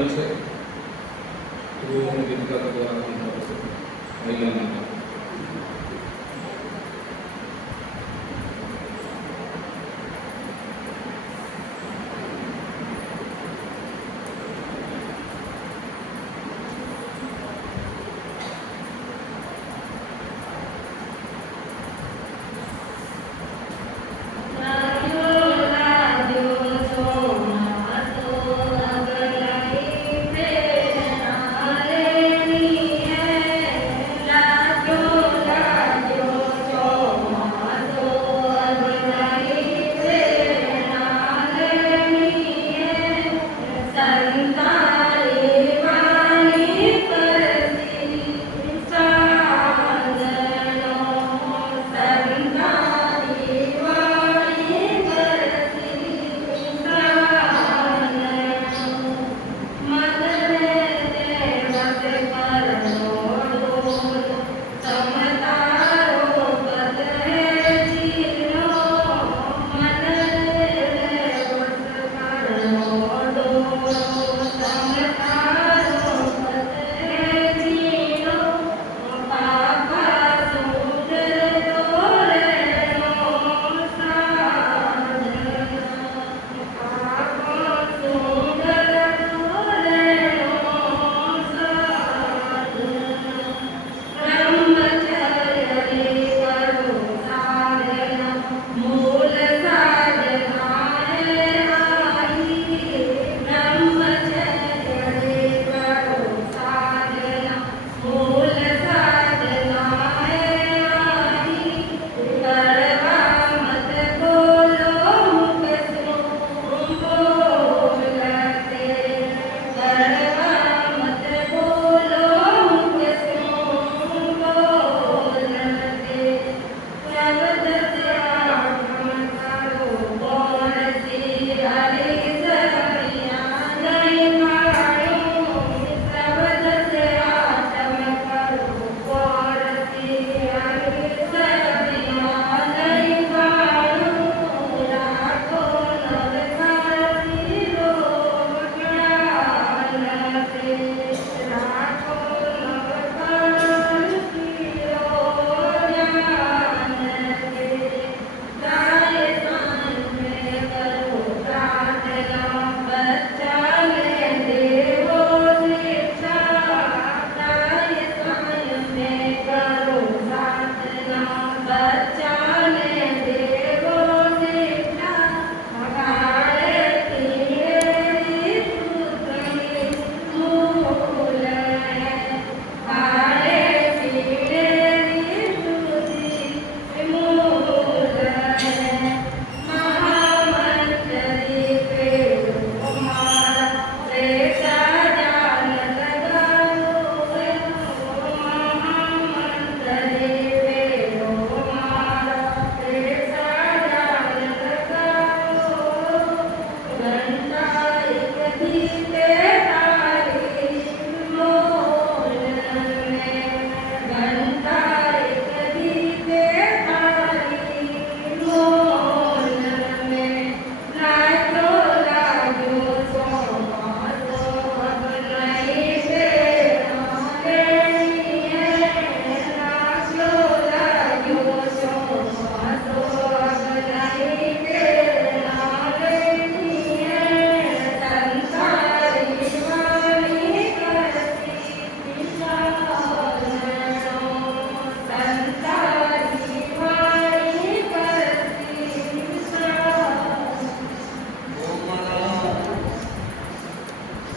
अलग से, तो वो हम दीपिका के द्वारा महिला में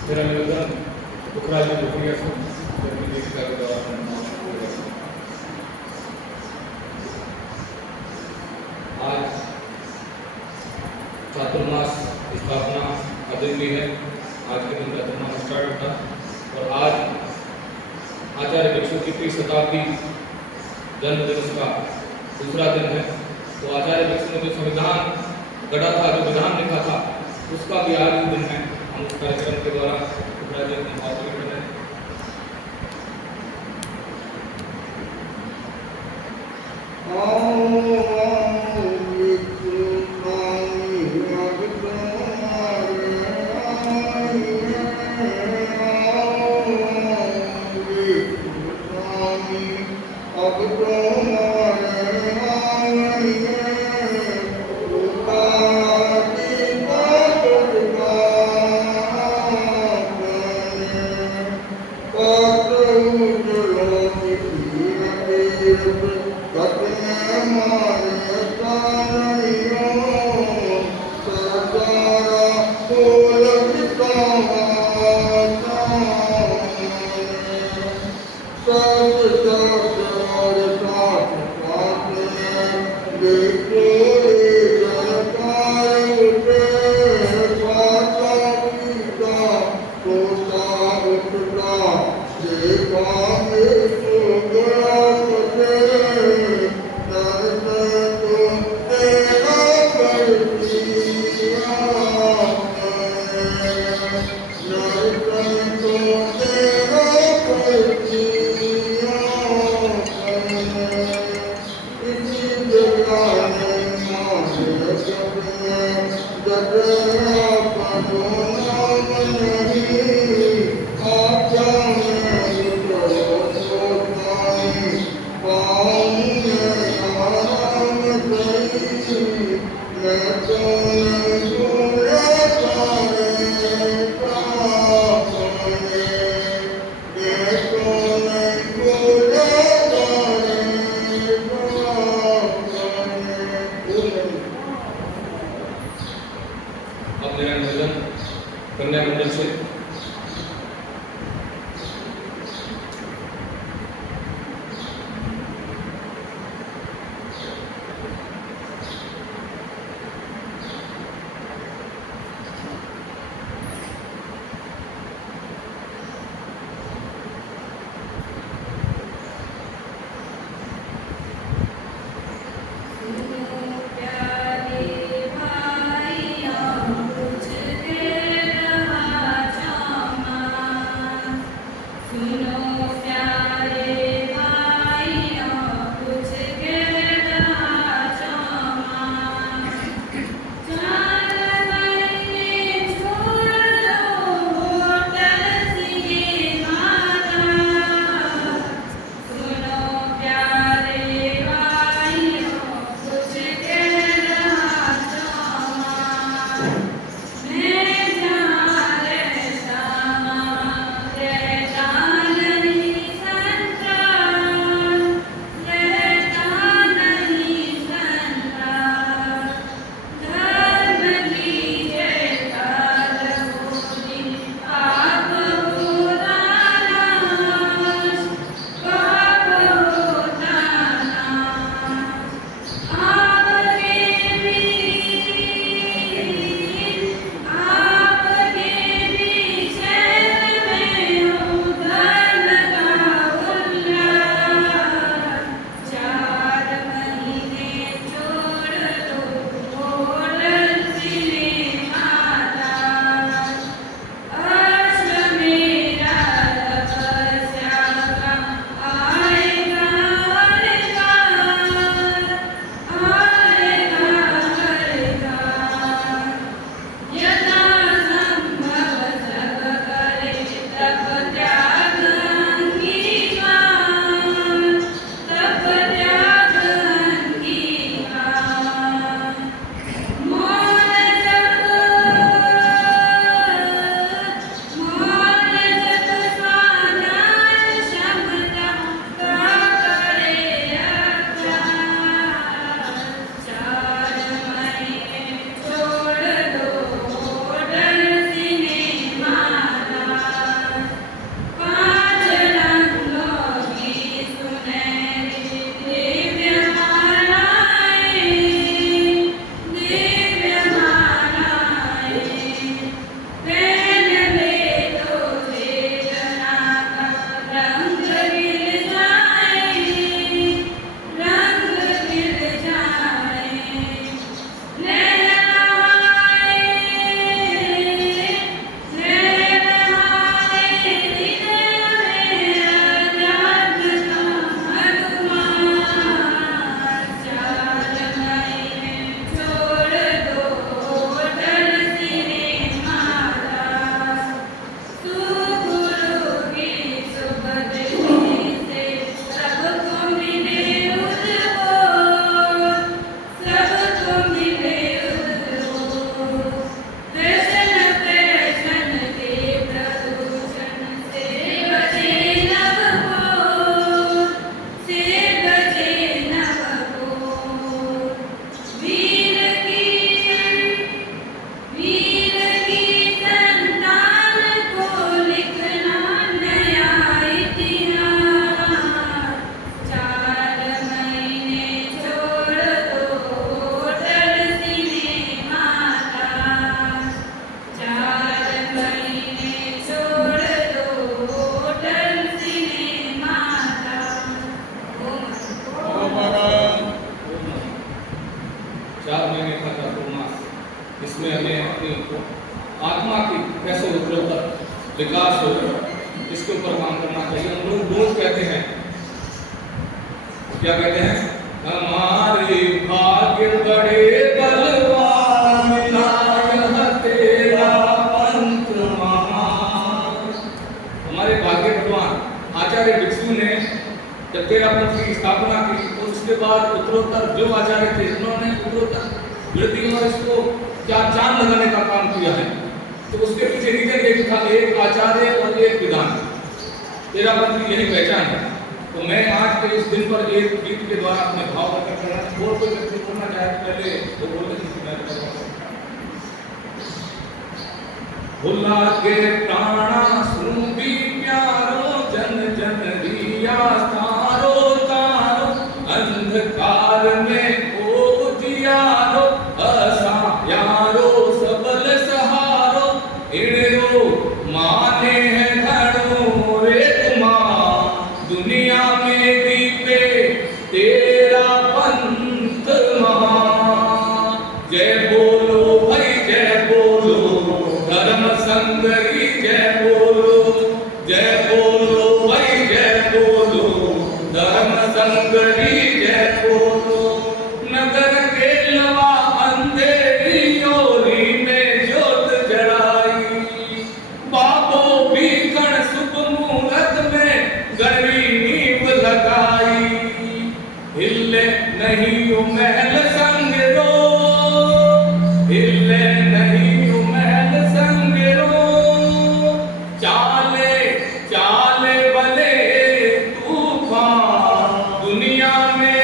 मेरा निवेदन पुखराज में प्रक्रिया से दीपिका के द्वारा आज चातुर्मास स्थापना का दिन भी है। आज के दिन चातुर्मास स्टार्ट होता और आज आचार्य भिक्षु की 30 शताब्दी जन्म दिवस का दूसरा दिन है। तो आचार्य भिक्षु ने जो संविधान गढ़ा था, जो विधान लिखा था, उसका भी आज दिन है। हम उस कार्यक्रम के द्वारा विकास हो, इसके ऊपर काम करना चाहिए। हम लोग रोज कहते हैं, क्या कहते हैं? हमारे भाग्य बड़े बलवान, नायक तेरा पंथ महान। हमारे भाग्य बलवान आचार्य भिक्षु ने जब तेरा पंथ की स्थापना की, तो उसके बाद उत्तरोत्तर जो आचार्य थे, उन्होंने उत्तरोत्तर वृद्धि और इसको क्या चांद लगाने का काम किया है। तो उसके पीछे रीजन ये था, एक आचार्य और एक विधान, तेरा पंथ की यही पहचान है। तो मैं आज के इस दिन पर एक गीत के द्वारा अपने भाव प्रकट करना, और कोई व्यक्ति बोलना चाहे तो पहले वो बोलने की मैं भुला के प्राणा सुबी प्यारो, जन जन रिया तारो तारो, अंधकार में ओ जियारो, असा यारो सबल सहारो, इड़ो माने है धड़ो रे मां, दुनिया में दीपे तेरा पंथ महान। जय बोलो भाई जय बोलो, धर्म संगरी जय बोलो, जय बोलो भाई जय बोलो, धर्म संगरी जय बोलो। नगर के लवा अंधेरी ओरी में ज्योत जड़ाई, बाबो भीखण शुभ मुहूर्त में गढ़ी नींव लगाई। हिले नहीं महल संग रो, हिले नहीं महल संग रो, चाले चाले भले तूफान, दुनिया में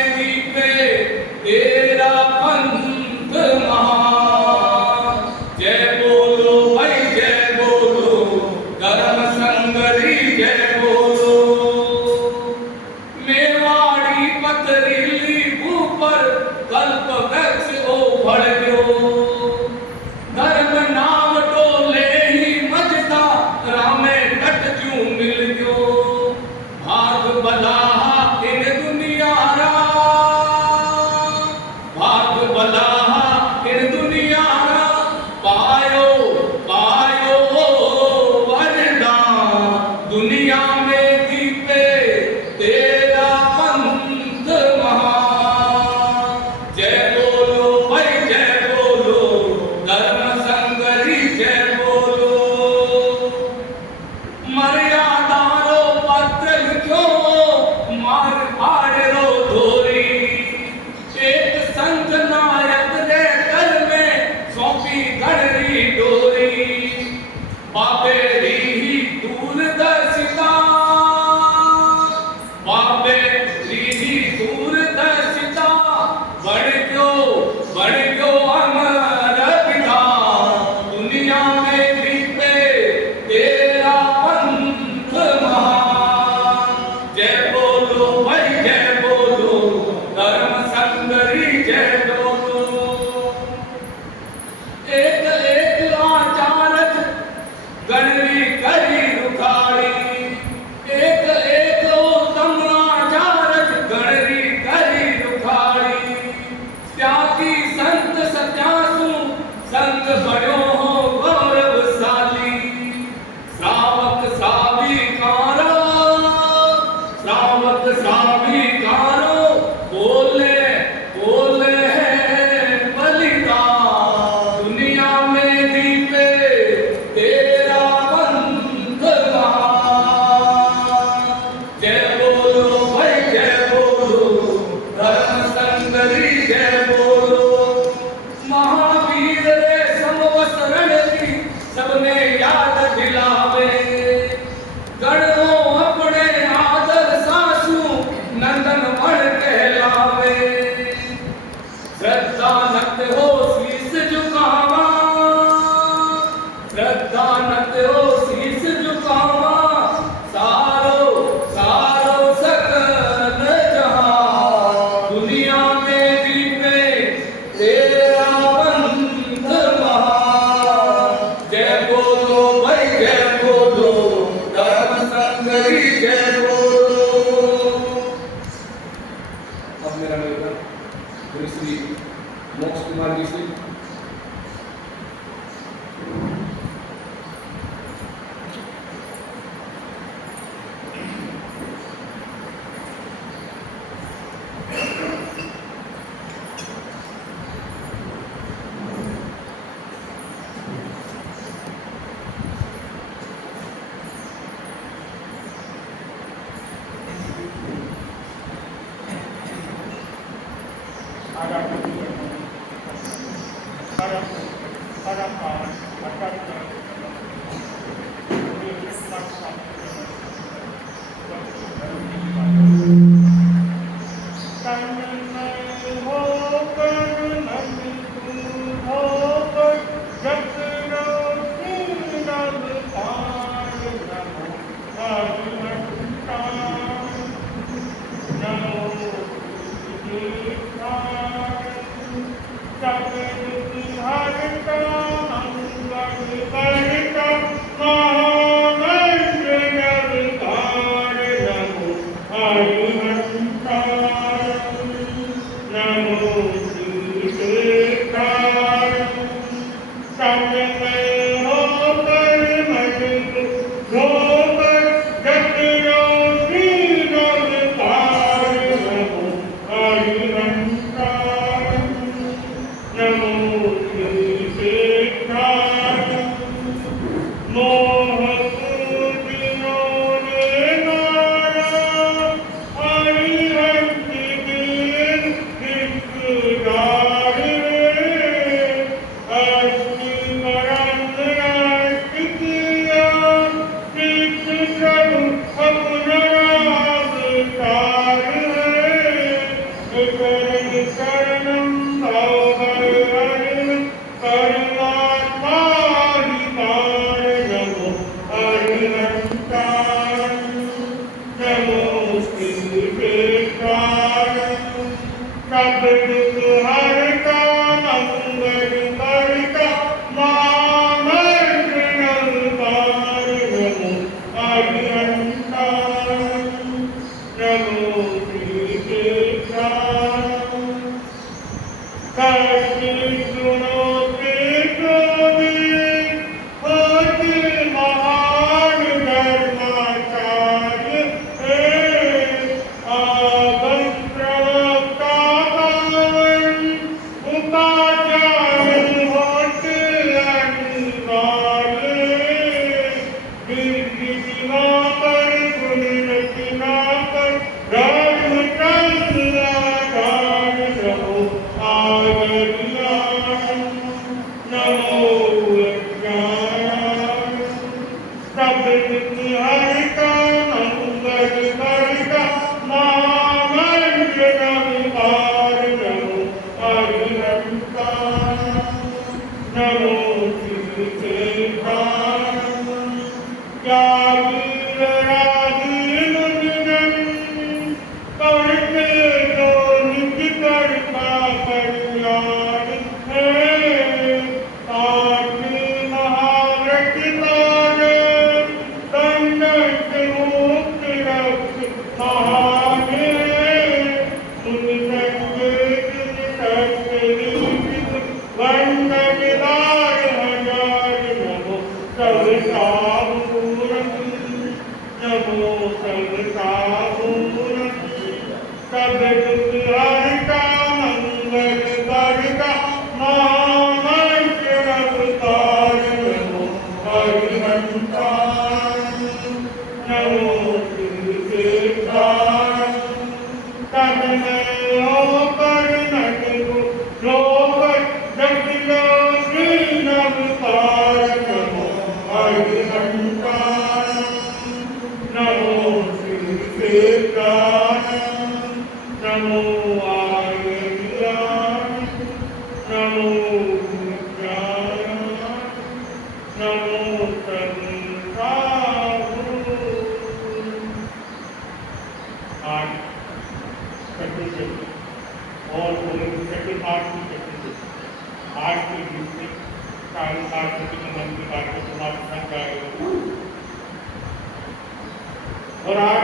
और आज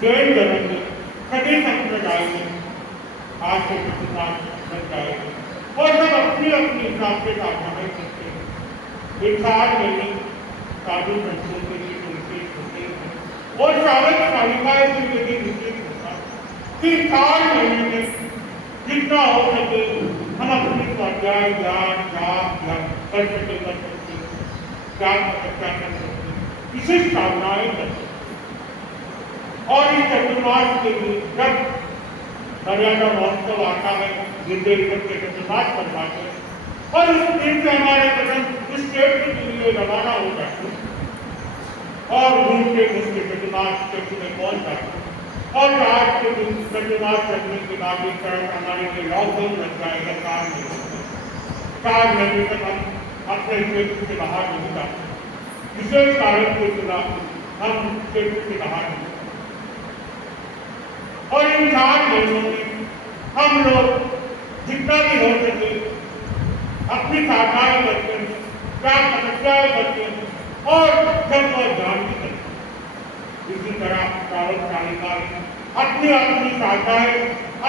जैन धर्म में सभी संप्रदाय में आज के प्रतिष्ठान बन जाएंगे और सब अपनी अपनी हिसाब से साधनाएं करते हैं। एक साल में ही साधु संतों के लिए विशेष होते हैं और साधक साधिकाएं के लिए भी विशेष होता है। फिर 4 महीने में जितना हो सके हम अपनी स्वाध्याय ज्ञान जाप कर सकते ज्ञान का चर्चा कर सकते विशिष्ट साधनाएं करते और इस चतुर्मास के लिए जब मर्यादा महोत्सव आता है, निर्देश करके चतुर्मास करवाते हैं, और उस दिन से हमारे कदम उस क्षेत्र के लिए रवाना हो जाते और घूमते घूमते प्रतिमास क्षेत्र में पहुंच जाते और आज के दिन प्रतिमास करने के बाद एक तरह हमारे लिए लॉकडाउन लग जाएगा 4 महीने 4 महीने तक हम अपने क्षेत्र से बाहर नहीं जाते विशेष कारण के खिलाफ हम क्षेत्र से बाहर नहीं और इन 4 महीनों में हम लोग जितना भी हो सके अपनी साधनाएं करते हैं क्या तपस्याएं करते हैं और जब वह ध्यान भी करते हैं इसी तरह श्रावक शालिका अपनी अपनी साधनाएं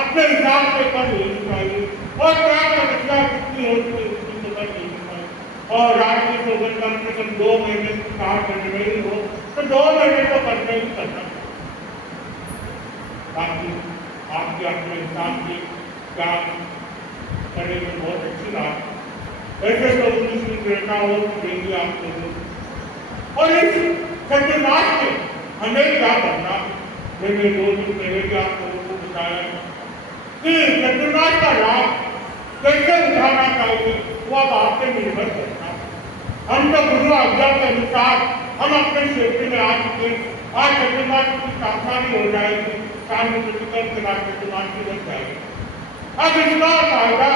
अपने हिसाब से कर लेनी चाहिए और क्या तपस्या कितनी होती है उतनी तो कर लेनी चाहिए और रात्रि को कम से कम 2 महीने से 4 महीने नहीं हो तो 2 महीने तो करना ही करना बाकी आपके अपने हिसाब से क्या करेंगे बहुत अच्छी बात ऐसे तो उनकी प्रेरणा हो देंगे आप लोगों और इस चतुर्मास में हमें क्या करना मैंने 2 दिन पहले भी आप लोगों को बताया कि चतुर्मास का लाभ कैसे उठाना चाहिए वो अब आपसे निर्भर करता हम तो गुरु आज्ञा के अनुसार हम अपने क्षेत्र में आ चुके आज चतुर्मास की स्थापना भी हो जाएगी शाम में प्रतिकल के बाद चतुर्मास की बन जाएगी अब इसका फायदा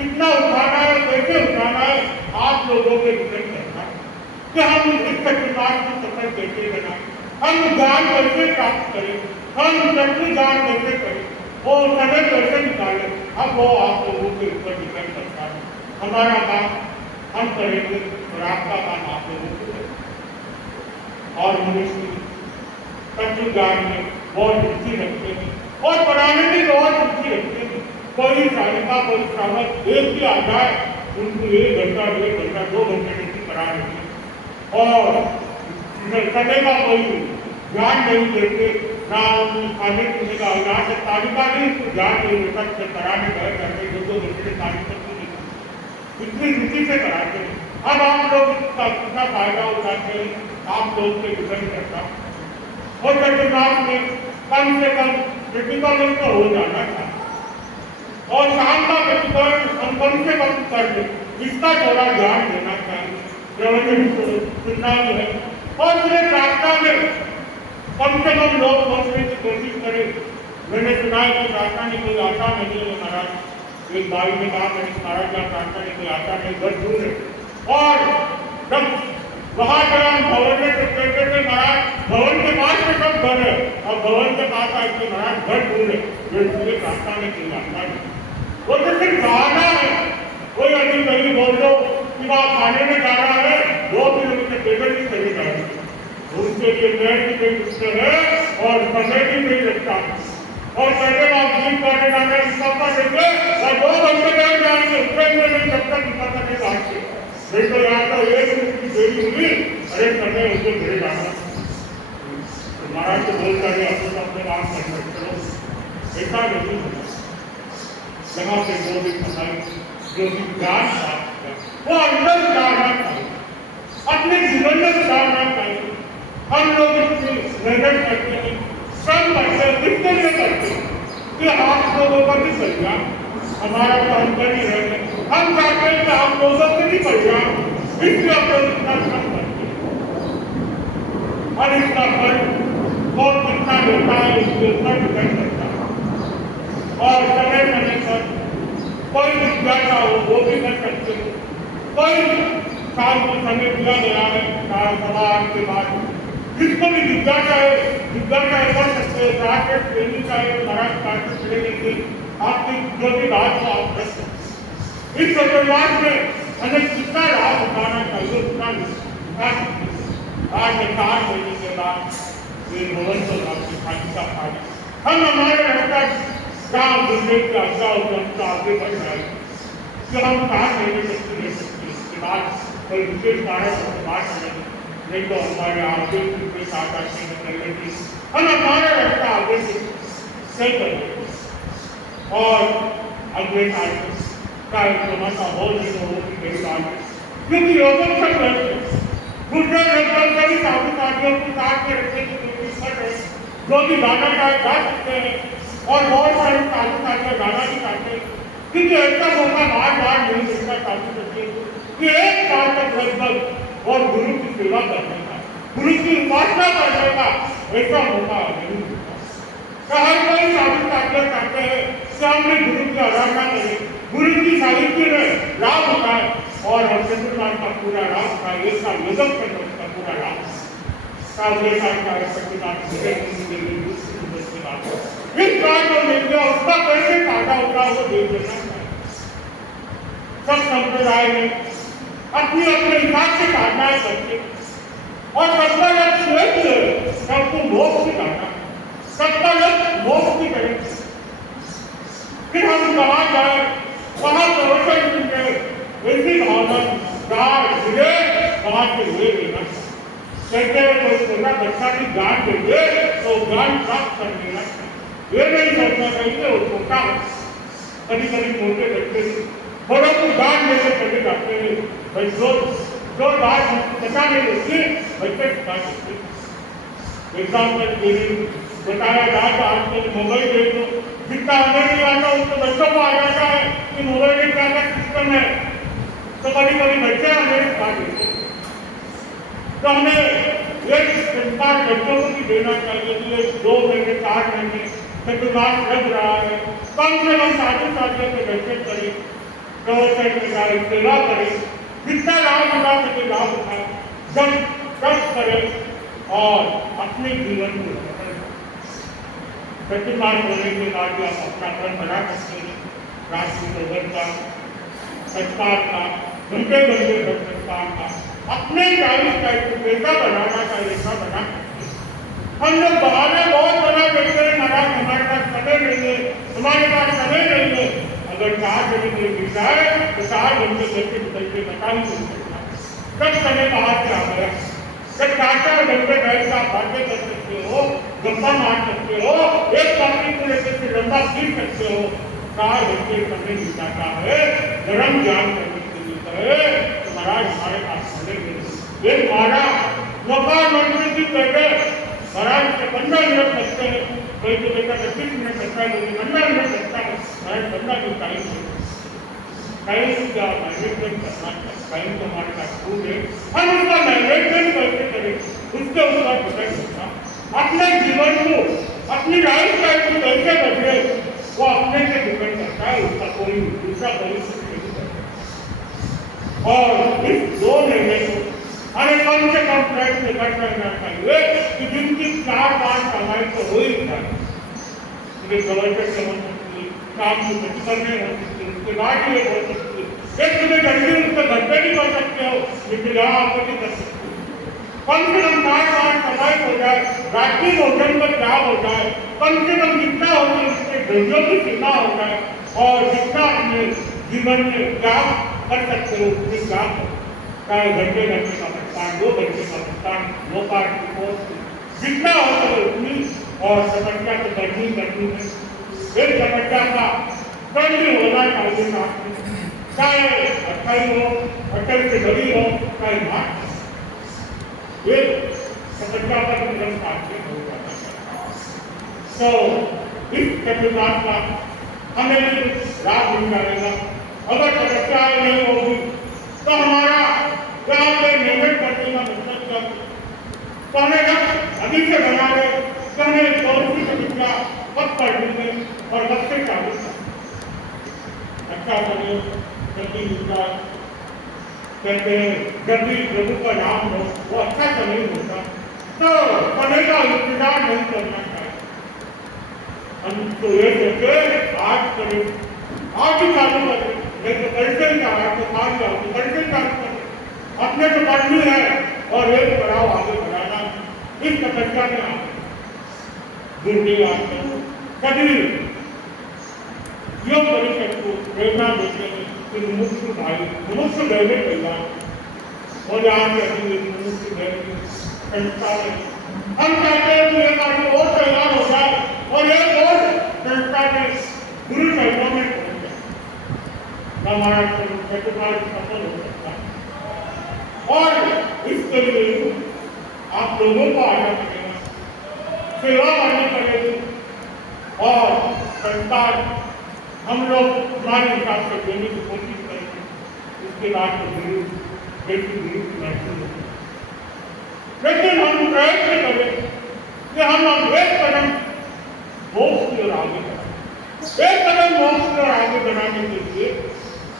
कितना उठाना है कैसे उठाना है आप लोगों के डिपेंड करना कि हम इस चतुर्मास की सफल कैसे बनाए हम ज्ञान कैसे प्राप्त करें हम तत्व ज्ञान कैसे करें वो समय कैसे निकालें अब वो आप लोगों के ऊपर डिपेंड करता है हमारा काम हम करेंगे और आपका काम आप लोगों को करें और मनुष्य तत्व ज्ञान में बहुत रुचि रखते हैं और पढ़ाने में बहुत रुचि रखते हैं कोई शालिका कोई श्रावक एक भी आ जाए उनको 1 घंटा 1.5 घंटा 2 घंटे नहीं करा देते और समय का कोई ध्यान नहीं देते ना खाने पीने का ना तालिका नहीं ध्यान नहीं देता कराने गए करते 2 घंटे तालिका इतनी रुचि से कराते हैं अब आप लोग इसका कितना फायदा उठाते हैं आप लोग से डिपेंड करता और चतुर्मास में कम से कम प्रतिकरण तो हो जाना था और शाम का प्रतिकरण हम कम से कम कर दे इसका थोड़ा ध्यान देना चाहिए प्रवचन सुनना भी है और फिर प्रार्थना में कम से कम लोग पहुंचने की कोशिश करें मैंने सुना है कि प्रार्थना में कोई आता नहीं है महाराज एक भाई ने कहा मैंने महाराज का प्रार्थना में कोई आता नहीं घर दूर है और जब वहां पर हम भवन में कहते थे महाराज भवन के पास में सब घर है और भवन के पास आए थे महाराज घर दूर है इसलिए प्रार्थना में कोई आता नहीं वो तो सिर्फ बहाना है कोई अभी कहीं बोल दो कि वहाँ खाने में जा रहा है 2 किलोमीटर पैदल ही चले जाएंगे उनके लिए पैर भी नहीं रुकते हैं और समय भी नहीं लगता और पहले आप जीप करने जाने इस्तीफा देंगे और 2 घंटे बैठ जाएंगे ट्रेन में नहीं जब तक इस्तीफा नहीं भागते नहीं तो यहाँ तो 1 मिनट की देरी हुई अरे समय उसे घरे जाना महाराज को बोलता है अपने काम करना चलो ऐसा नहीं होता जहाँ पे 2 दिन बताई जो भी ज्ञान प्राप्त वो अंदर उतारना चाहिए अपने जीवन में उतारना चाहिए हम लोग इतनी मेहनत करते हैं श्रम करते हैं कितने लिए करते हैं कि आप लोगों का भी कल्याण हमारा तो हम कर ही रहे हैं हम चाहते हैं कि आप लोगों के भी कल्याण इसलिए हम लोग इतना श्रम करते हैं और इसका फल कौन कितना देता है इसके ऊपर डिपेंड करता है और समय समय पर कोई जिज्ञासा हो वो भी कर सकते हो कोई शाम को समय दिया गया है 4:15 के बाद जिसको भी जिज्ञासा है कर सकते हैं क्लासेस लेनी चाहिए महाराज क्लासेस लेंगे आपकी जो भी बात हो आप कर सकते इस चतुर्मास में हमें कितना लाभ उठाना चाहिए उतना उठा सकते आज 4 महीने के बाद ये भवन को आपकी खाली का खाली हम हमारे रास्ता गाँव घूमने की आशा और हमको आगे बढ़ रहे हैं कि हम 4 महीने तक ले सकते हैं इसके बाद कोई विशेष कारण से बात करेंगे नहीं तो हमारे आगे के साथ आते हैं करने की हम हमारा रास्ता आगे से सही करेंगे और अगले साल चाहे समाचा हो नहीं तो वो भी मेरी बात है क्योंकि योगम सब रहते हैं दूसरे लगभग सभी साधु साथियों को साथ में रखने की कोशिश कर रहे हैं जो भी गाना चाहे गा सकते हैं और बहुत सारे साधु साथियों गाना भी चाहते हैं क्योंकि ऐसा मौका बार बार नहीं मिलता साधु संतों को कि एक साल तक लगभग और गुरु की सेवा करने का, गुरु की उपासना करने का ऐसा मौका नहीं मिलता। तो हर कोई साधु साधना चाहते हैं कि हमने गुरु की आराधना करें, गुरु की साहित्य में लाभ उठाए और हम चतुर्मास का पूरा लाभ उठाए, एक साल योगम करने का पूरा लाभ इस बात को मिल गया, उसका कैसे फायदा होगा वो देख लेना चाहिए। सब संप्रदाय में अपनी अपने हिसाब से साधनाएं करते और सबका लक्ष्य एक ही है, सबको मोक्ष दिलाना, सबका लक्ष्य मोक्ष की करेंगे। फिर हम कहाँ जाए, कहाँ प्रवचन मिले, ऐसी भावना गाड़ मिले वहां से ले लेना। कहते हैं कोई छोटा बच्चा भी ज्ञान देंगे तो ज्ञान प्राप्त कर लेना। ये नहीं सोचना चाहिए वो छोटा, कभी कभी मोटे बच्चे बड़ों को ज्ञान देने चले जाते हैं, भाई जो बात पता नहीं होती बच्चे सिखा सकते। एग्जाम्पल के लिए बताया जाता आजकल मोबाइल देख लो, जितना हमें नहीं आता उसको बच्चों को आ जाता है कि मोबाइल में क्या क्या सिस्टम है, तो कभी कभी बच्चे हमें सिखा देते। तो हमें एक संस्कार बच्चों को भी देना चाहिए कि 2 महीने 4 महीने चतुर्मास लग रहा है, कम से कम साधु साधियों के दर्शन करें, प्रवचन निकालें, सेवा करें, जितना लाभ उठा सके लाभ उठाए, जब करें और अपने जीवन को चतुर्मास होने के बाद भी आप अपना क्रम बना सकते हैं। राष्ट्रीय प्रबंध का, संस्कार का, घंटे घंटे संस्कार का, अपने चालीस का एक पैसा बनाना का रेखा बना। हम लोग बहाने बहुत बना करते हैं, महाराज हमारे पास समय नहीं है, हमारे पास समय नहीं है। अगर 4 घंटे के लिए मिलता है तो 4 घंटे कैसे निकलते बता ही नहीं सकता। सब समय बाहर से आ गया, जब 4 घंटे बैठ कर बातें कर सकते हो, गप्पा मार सकते हो, एक टॉपिक को लेकर के लंबा खींच सकते हो, 4 घंटे समय मिल जाता है धर्म ज्ञान करने के लिए। तो महाराज हमारे पास समय नहीं। एक मारा मौका मंत्री की कहते महाराज से 15 मिनट लगते हैं, कोई तो कहता 25 मिनट लगता है, कोई 15 मिनट लगता है। महाराज 15 मिनट टाइम का मैनेजमेंट करना चाहिए। टाइम तो हमारे पास खूब है, हम उसका मैनेजमेंट कैसे करें उसके ऊपर डिपेंड करना। अपने जीवन को, अपनी लाइफ स्टाइल को कैसे बदले वो अपने से डिपेंड करता है, उसका कोई दूसरा कोई नहीं करता। और इस 2 महीने को हमें कम से कम प्रयत्न करना चाहिए कि जिनकी 4-5 कमाई तो हो ही जाए, गवर्नमेंट से हो सकती है, काम की गति करने हो सकती है, उसके बाद ये हो सकती है। एक तुम्हें जल्दी उसके घर पे नहीं कर सकते हो, लेकिन यहाँ आपको नहीं कर सकते। कम से कम 4-5 कमाई हो जाए, रात्रि भोजन का त्याग हो जाए, कम से कम जितना हो जाए उसके ढोलियों की सीमा हो जाए, और जितना अपने जीवन में त्याग कर सकते हो उतनी त्याग करो। चाहे घंटे का प्रस्थान, 2 घंटे का प्रस्थान, 2 पार्ट की कोर्स, जितना हो सके उतनी, और तपस्या तो करनी है। एक तपस्या का कर्म होना चाहिए साथ में, चाहे 28 हो, 28 से बड़ी हो, चाहे 8 एक तपस्या का क्रम साथ में हो जाता है। तो इस चतुर्मास का हमें भी लाभ मिल जाएगा। अगर तपस्याएं नहीं होगी तो हमारा यहाँ पे मेहनत करने का मतलब क्या? तो हमें जब अभी से बना ले तो हमें बहुत सी तपस्या कब पढ़नी है और कब से चालू अच्छा समय जल्दी मिलता कहते हैं, जब भी प्रभु का नाम हो वो अच्छा समय होता, तो समय का इंतजार नहीं करना चाहिए। हम तो ये सोचे आज करें, आज ही चालू करें, नहीं तो कल से ही तो खा जाओ तो कल से चालू करें। अपने तो पढ़नी है और एक पड़ाव आगे बढ़ाना, इस तपस्या में आगे दुर्निवास सभी योग परिषद को प्रेरणा देते हैं कि मुमुक्षु भाई, मुमुक्षु दैवे कल्याण हो जाएंगे। अभी मुमुक्षु दैवे संस्था में हम चाहते हैं कि एक आदमी और तैयार हो जाए और एक और संस्था के गुरु चरणों में पहुंच जाए, हमारा चतुर्मास सफल हो सकता है। और इसके लिए आप लोगों को आना पड़ेगा, सेवा करनी पड़ेगी, और संस्कार हम लोग हमारे हिसाब से देने की कोशिश करेंगे, उसके बाद तो जरूर जैसी जरूर महसूस होगी। लेकिन हम प्रयत्न करें कि हम एक कदम मोक्ष की ओर आगे बढ़ाएं। एक कदम मोक्ष की ओर आगे बढ़ाने के लिए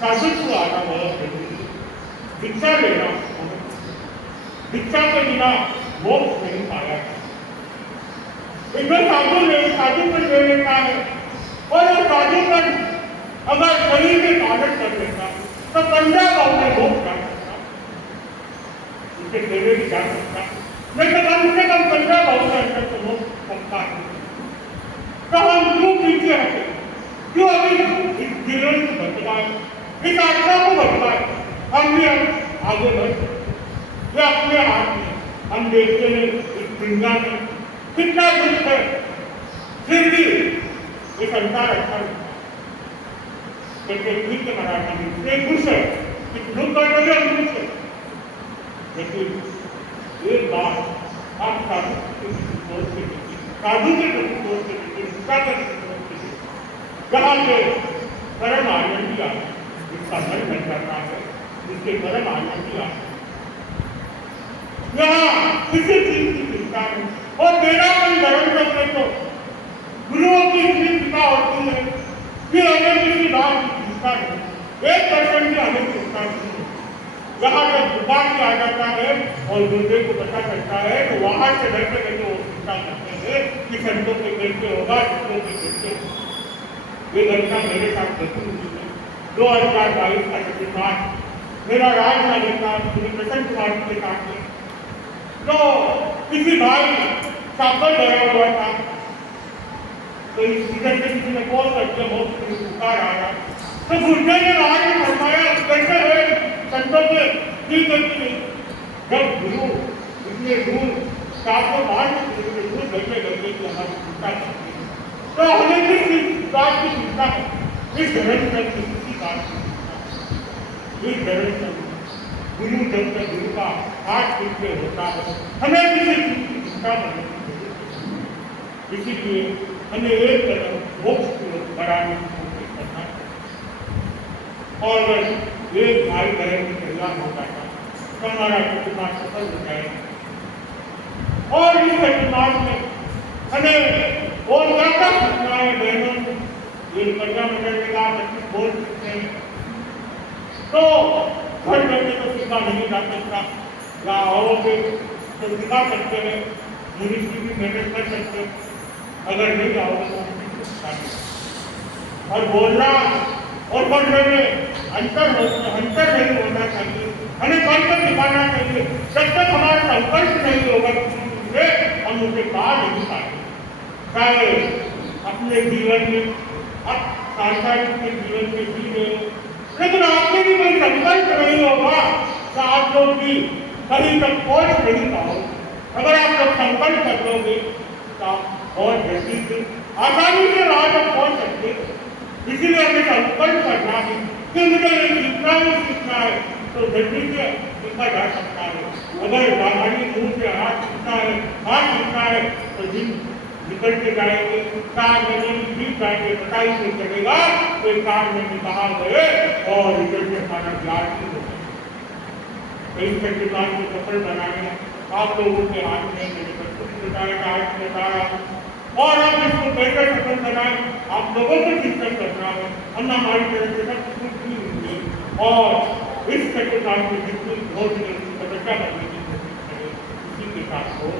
साधुत्व आना बहुत जरूरी है। दीक्षा लेना, दीक्षा के बिना मोक्ष नहीं पाया। इसमें साधुपन ले लेता है और वो साधुपन अगर शरीर में पालन कर लेता तो 15 भाव में मोक्ष जा सकता, उसे पहले भी जा सकता, लेकिन कम से कम 15 भाव के अंदर तो मोक्ष पक्का है। तो हम क्यों पीछे हटे, क्यों अभी इस जीवन को बचवाए, इस आत्मा को बचवाए, हम भी आगे बढ़ सकते। ये अपने हाथ में, हम देखते हैं इस दुनिया में कितना दुख है, फिर भी ये संसार अच्छा है। ठीक है मराठा में इतने खुश है कि दुख करने में हम खुश है, लेकिन एक बात आप साधु के सोच के देखिए, साधु के सोच के देखिए, दीक्षा के सोच के देखिए, जहाँ पे परम आनंदी आए, जिसका मन बन जाता है, जिसके परम आनंदी आए, यहाँ किसी चीज की चिंता नहीं। और मेरा मन धर्म करने को गुरुओं की इतनी चिंता होती है कि हमें किसी बात की चिंता नहीं, 1% की हमें चिंता नहीं। यहाँ जब दुकान में आ जाता है और गुरुदेव को पता चलता है तो वहाँ से बैठे बैठे वो चिंता करते हैं कि संतों के कैसे होगा, संतों के कैसे होगा। ये घटना मेरे साथ घटी हुई है 2022 का चतुर्मास। मेरा राजनगर का श्री प्रसन्न कुमार के साथ में तो किसी भाई साकर गया हुआ था, तो इधर से किसी ने कॉल करके बहुत पुकार आया, तो गुरुदेव ने वहां से फरमाया कैसे है संतों के ठीक है। जब गुरु इतने दूर 405 किलोमीटर दूर बैठे बैठे की हमारी चिंता करते हैं, तो हमें किस बात की चिंता है, इस धर्म तक किसी बात की चिंता, इस धर्म तक गुरु जब तक गुरु का हाथ पीछे होता है, हमें किसी चीज की चिंता करने की जरूरत नहीं। इसीलिए हमें एक कदम मोक्ष की ओर बढ़ाने की कोशिश करना है। और अगर एक भाई बहन की तैयार हो जाता तो हमारा चतुर्मास सफल हो जाएगा। और इस चतुर्मास में हमें और क्या क्या सीखना है बहनों, ये कन्या मंडल का बच्चे बोल सकते हैं, तो घर बैठे तो सीखा नहीं जा सकता, या आओगे तो सिखा सकते हैं, यूनिवर्सिटी भी मेहनत कर सकते हैं, अगर नहीं आओगे तो और बोलना और पढ़ने में अंतर नहीं होना चाहिए, हमें पढ़कर दिखाना चाहिए। जब तक हमारा संकल्प नहीं होगा किसी से, हम उसे पा नहीं पाएंगे। चाहे अपने जीवन में, अब सांसारिक के जीवन में जी रहे हो, लेकिन आपके भी कोई संकल्प नहीं होगा तो आप लोग भी कहीं तक पहुंच नहीं पाओगे। अगर आप लोग संकल्प कर लोगे तो आप बहुत जल्दी से आसानी से वहां तक पहुंच सकते। इसीलिए हमें संकल्प करना है कि मुझे ये सीखना है, तो जल्दी से सीखा जा सकता है। अगर बाहरी मुंह से हाथ सीखना है तो दिन निकल के जाएंगे, 4 महीने में बीत जाएंगे, पता ही नहीं चलेगा, तो 4 महीने कहाँ गए और इधर से हमारा ज्ञान नहीं होगा। इस चतुर्मास को सफल बनाने आप लोगों के हाथ में, मेरे बच्चों को बताया और आप इसको कैसे सफल बनाए, आप लोगों को चिंतन करना है। हम हमारी तरफ से सब कुछ भी होंगे और इस चतुर्मास में जितनी बहुत तपस्या करने की कोशिश करें, उसी के साथ हो।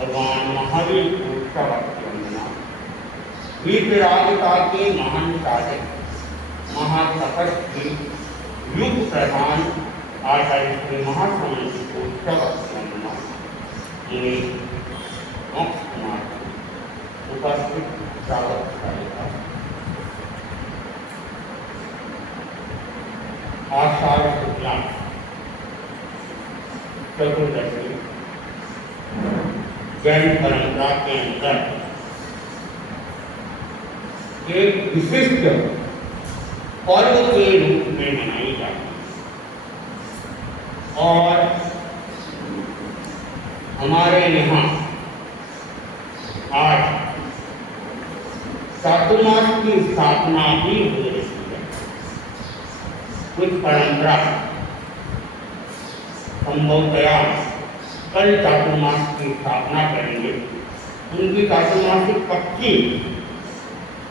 भगवान महावीर को सर्वत्र वंदना। वीतरागिता के महान साधक महातपस्वी युग प्रधान आचार्य श्री महासमंत को सर्वत्र वंदना। मोक्ष कुमार उपस्थित स्वागत करेगा। आषाढ़ शुक्ला चतुर्दशी जैन परंपरा के अंदर एक विशिष्ट पर्व के रूप में मनाई जाती है और हमारे यहाँ आज चातुर्मास की स्थापना भी हो रही है। कुछ परंपरा संभवतया कल चातुर्मास की स्थापना करेंगे। उनकी चातुर्मासिक पक्षी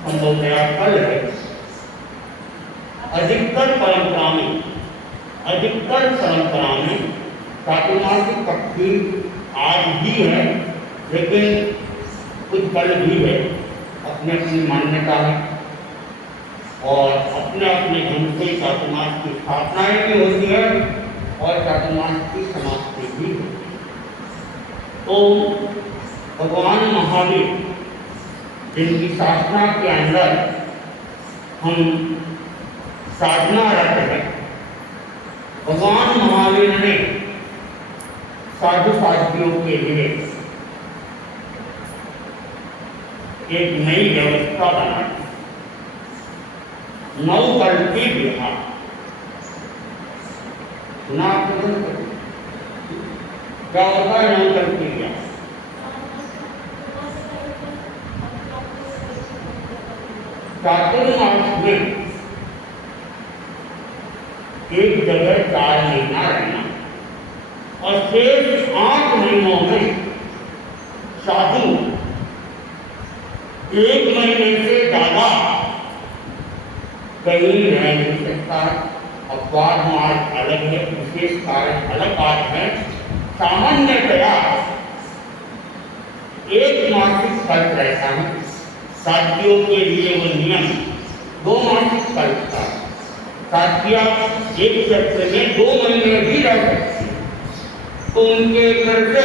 संभवतया कल है। अधिकतर परंपरा में चातुर्मासिक पक्षी आज भी है, लेकिन कुछ कल भी है। अपनी अपनी मान्यता है और अपने अपने ढंग से चातुर्मास की स्थापनाएं भी होती है और चातुर्मास की समाप्ति भी होती है। तो भगवान महावीर जिनकी साधना के अंदर हम साधनारत है, भगवान महावीर ने साधु साधियों के लिए एक नई व्यवस्था बनाई, नवकल्पी विवाह। सुना क्या होता है नवकल्पी विवाह? चातुर्मास में एक जगह 4 महीना रहना और शेष 8 महीनों में साधु 1 महीने से ज्यादा कहीं रह नहीं सकता है। अपवाद मार्ग अलग है, विशेष कारण अलग बात है। सामान्यतया 1 मासिक कल्प रहता है। साथियों के लिए वो नियम 2 मासिक कल्प का। साथिया एक चक्र में 2 महीने भी रह सकती है, तो उनके घर से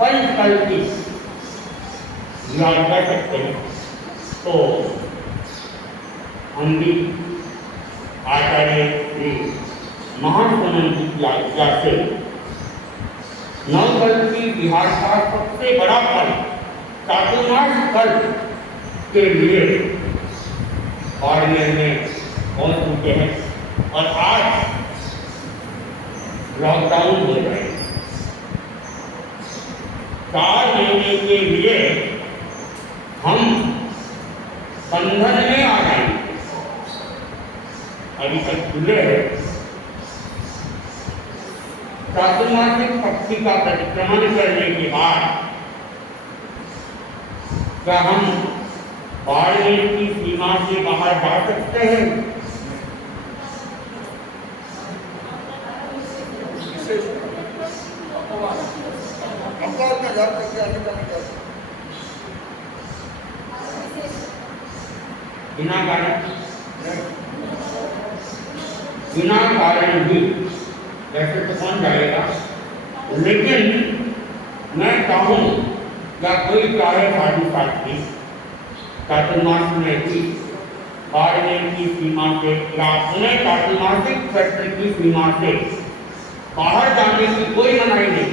पंचकल्पी याद कर सकते हैं। तो हम भी आचार्य श्री महासमंत की आज्ञा से नवकल्पी विहार का सबसे बड़ा पर्व चातुर्मास कल्प के लिए बाड़मेर में पहुंच चुके हैं और आज लॉकडाउन हो रहे हैं। 4 महीने के लिए हम बंधन में आ जाएंगे। अभी तक खुले है। चातुर्मासिक पक्षी का परिक्रमण करने के बाद क्या हम बाड़मेर की सीमा से बाहर जा सकते हैं? बिना कारण भी वैसे तो कौन जाएगा, लेकिन मैं चाहूँ या कोई चाहे साधु साथी चातुर्मास में भी बाड़मेर की सीमा से या अपने चातुर्मासिक क्षेत्र की सीमा से बाहर जाने की कोई मनाही नहीं।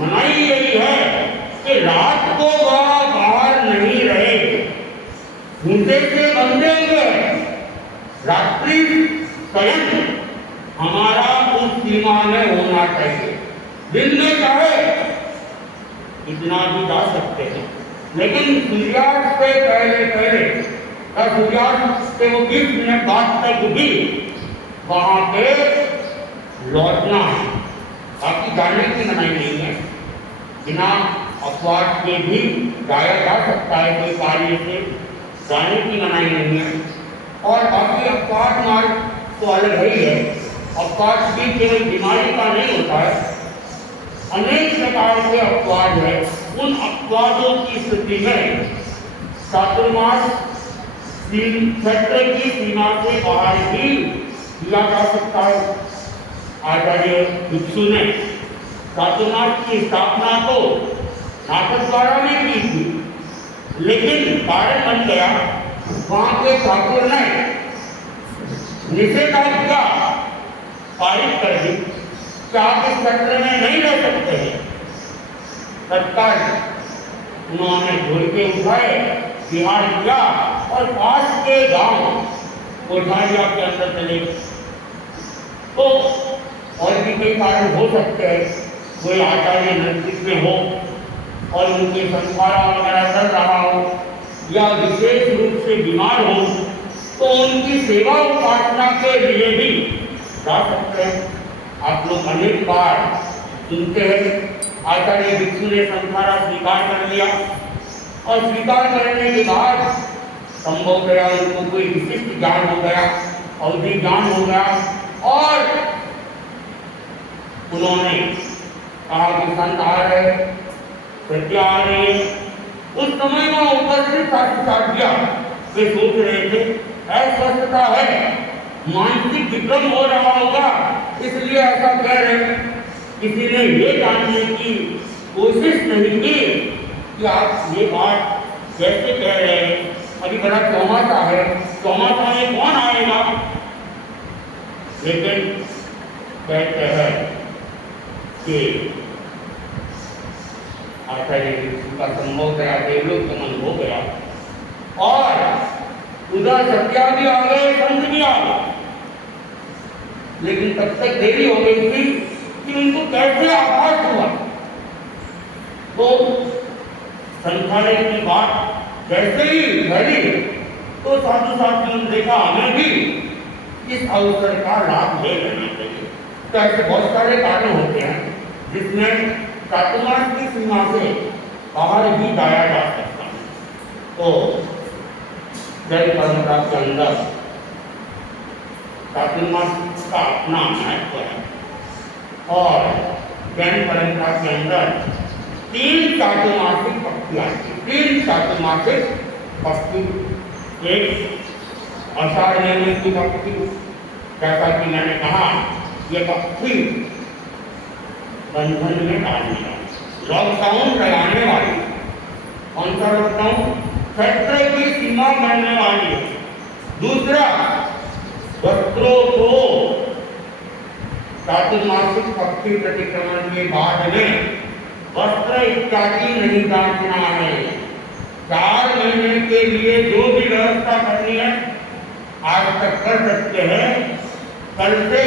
मनाही यही है कि रात को वह बाहर नहीं रहे, घूंटे से बंधे हुए रात्रि शयन हमारा उस सीमा में होना चाहिए। दिन में चाहे इतना भी जा सकते हैं, लेकिन सूर्यास्त से पहले या सूर्यास्त से वो 20 मिनट बाद तक भी वहां पे लौटना है। बाकी जाने की मनाही नहीं है। बिना अपवाद के भी जाया जा सकता है, कोई कार्य से जाने की मनाही नहीं है। और बाकी अपवाद मार्ग तो अलग ही है। अपवाद भी केवल बीमारी का नहीं होता है, अनेक प्रकार के अपवाद है, उन अपवादों की स्थिति में चातुर्मास क्षेत्र की सीमा से बाहर ही दिया जा सकता है। आचार्य भिक्षु ने चातुर्मास की स्थापना तो नाटक द्वारा ने की थी, लेकिन कारण बन गया वहां के ठाकुर ने निषेधाज्ञा पारित कर दी कि आप इस क्षेत्र में नहीं रह सकते हैं। तत्काल उन्होंने ढोल के उठाए, बिहार किया और पास के गांव कोठारिया के अंदर चले। तो और भी कई कारण हो सकते हैं, कोई आचार्य नजदीक में हो और उनके संस्कारा वगैरह कर रहा हो या विशेष रूप से बीमार हो, तो उनकी सेवा उपासना के लिए भी जा सकते हैं। आप लोग अनेक बार सुनते हैं आचार्य भिक्षु ने संस्कारा स्वीकार कर लिया और स्वीकार करने के बाद संभव गया उनको कोई विशिष्ट ज्ञान हो गया, अवधि ज्ञान हो गया और उन्होंने कहा कि संत आ रहे, प्रज्ञा आ रही है। उस समय में उपस्थित साथिया वे सोच रहे थे अस्वस्थता है, मानसिक विक्रम हो रहा होगा, इसलिए ऐसा कह रहे हैं। किसी ने ये जानने की कोशिश नहीं की कि आप ये बात कैसे कह रहे हैं, अभी बड़ा चौमासा है, चौमासा में कौन आएगा। लेकिन कहते हैं कि आचार्य भिक्षु का संभव गया, देवलोक गमन हो गया और उधर सत्या भी आ गए, संत भी आ गए। लेकिन तब तक देरी हो गई थी कि उनको कैसे आभास हुआ। तो संसारे की बात कैसे ही घड़ी तो साधु साथियों ने देखा हमें भी इस अवसर का लाभ ले लेना चाहिए। तो ऐसे बहुत सारे कारण होते हैं जिसमें चातुर्मास की सीमा से बाहर ही जाया जा सकता है। तो जैन परंपरा के अंदर चातुर्मास का अपना महत्व है और जैन परंपरा के अंदर 3 चातुर्मासिक पक्ति आती है। 3 चातुर्मासिक पक्ति, एक आषाढ़ महीने की पक्ति, जैसा कि मैंने कहा ये पक्ति बंधन में डालने वाली, लॉकडाउन लगाने वाली। कौन सा लॉकडाउन? क्षेत्र की सीमा बढ़ने वाली है। दूसरा, वस्त्रों को चातुर्मासिक पक्षी प्रतिक्रमण के बाद में वस्त्र इत्यादि नहीं जांचना है। 4 महीने के लिए जो भी व्यवस्था करनी है आज तक कर सकते हैं, कल से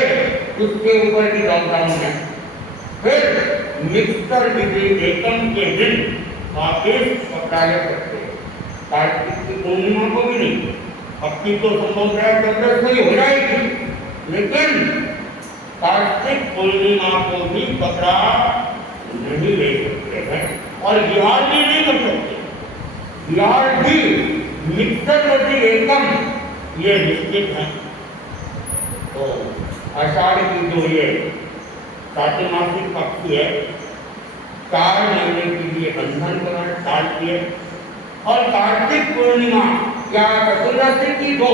उसके ऊपर भी लॉकडाउन है। फिर मिक्सर विधि एकम के दिन वापिस पकड़ा ले सकते हैं। कार्तिक की पूर्णिमा को भी नहीं, पक्की तो संभव है 14 से ही हो जाएगी, लेकिन कार्तिक पूर्णिमा को भी पकड़ा नहीं ले सकते हैं और बिहार भी नहीं कर सकते। बिहार भी मिक्सर विधि एकम ये निश्चित है। तो आषाढ़ की जो ये चातुर्मासिक पक्ष है 4 महीने के लिए बंधन करण डालती है और कार्तिक पूर्णिमा या चतुर्दशी की जो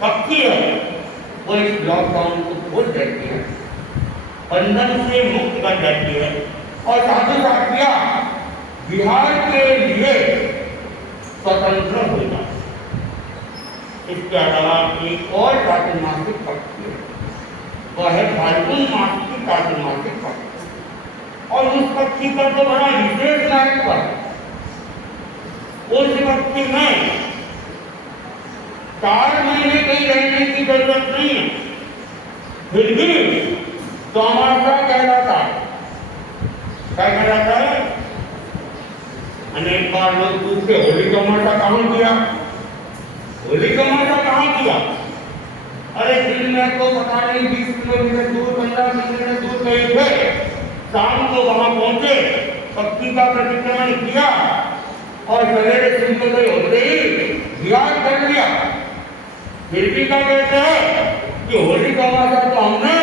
पक्की है वो इस लॉकडाउन को खोल देती है, बंधन से मुक्त कर देती है और साधु साथिया बिहार के लिए स्वतंत्र हो जाए। इसके अलावा एक और चातुर्मासिक पक्ष है, वह है फाल्गुन मास की चातुर्मासिक पक्ष और उस पक्षी का तो बड़ा विशेष महत्व है। उस पक्षी में 4 महीने कहीं रहने की जरूरत नहीं है, फिर भी चौमासा कहलाता है। क्या कहलाता है? अनेक बार लोग पूछते होली चौमासा कहाँ किया, होली चौमासा कहाँ किया? अरे दिन में तो पता नहीं 20 किलोमीटर दूर 15 किलोमीटर दूर गए थे, शाम को वहां पहुंचे, पक्षी का प्रतिक्रमण किया और सवेरे सूर्योदय होते ही विहार कर लिया। फिर भी क्या कहते हैं कि होली चौमासा तो हमने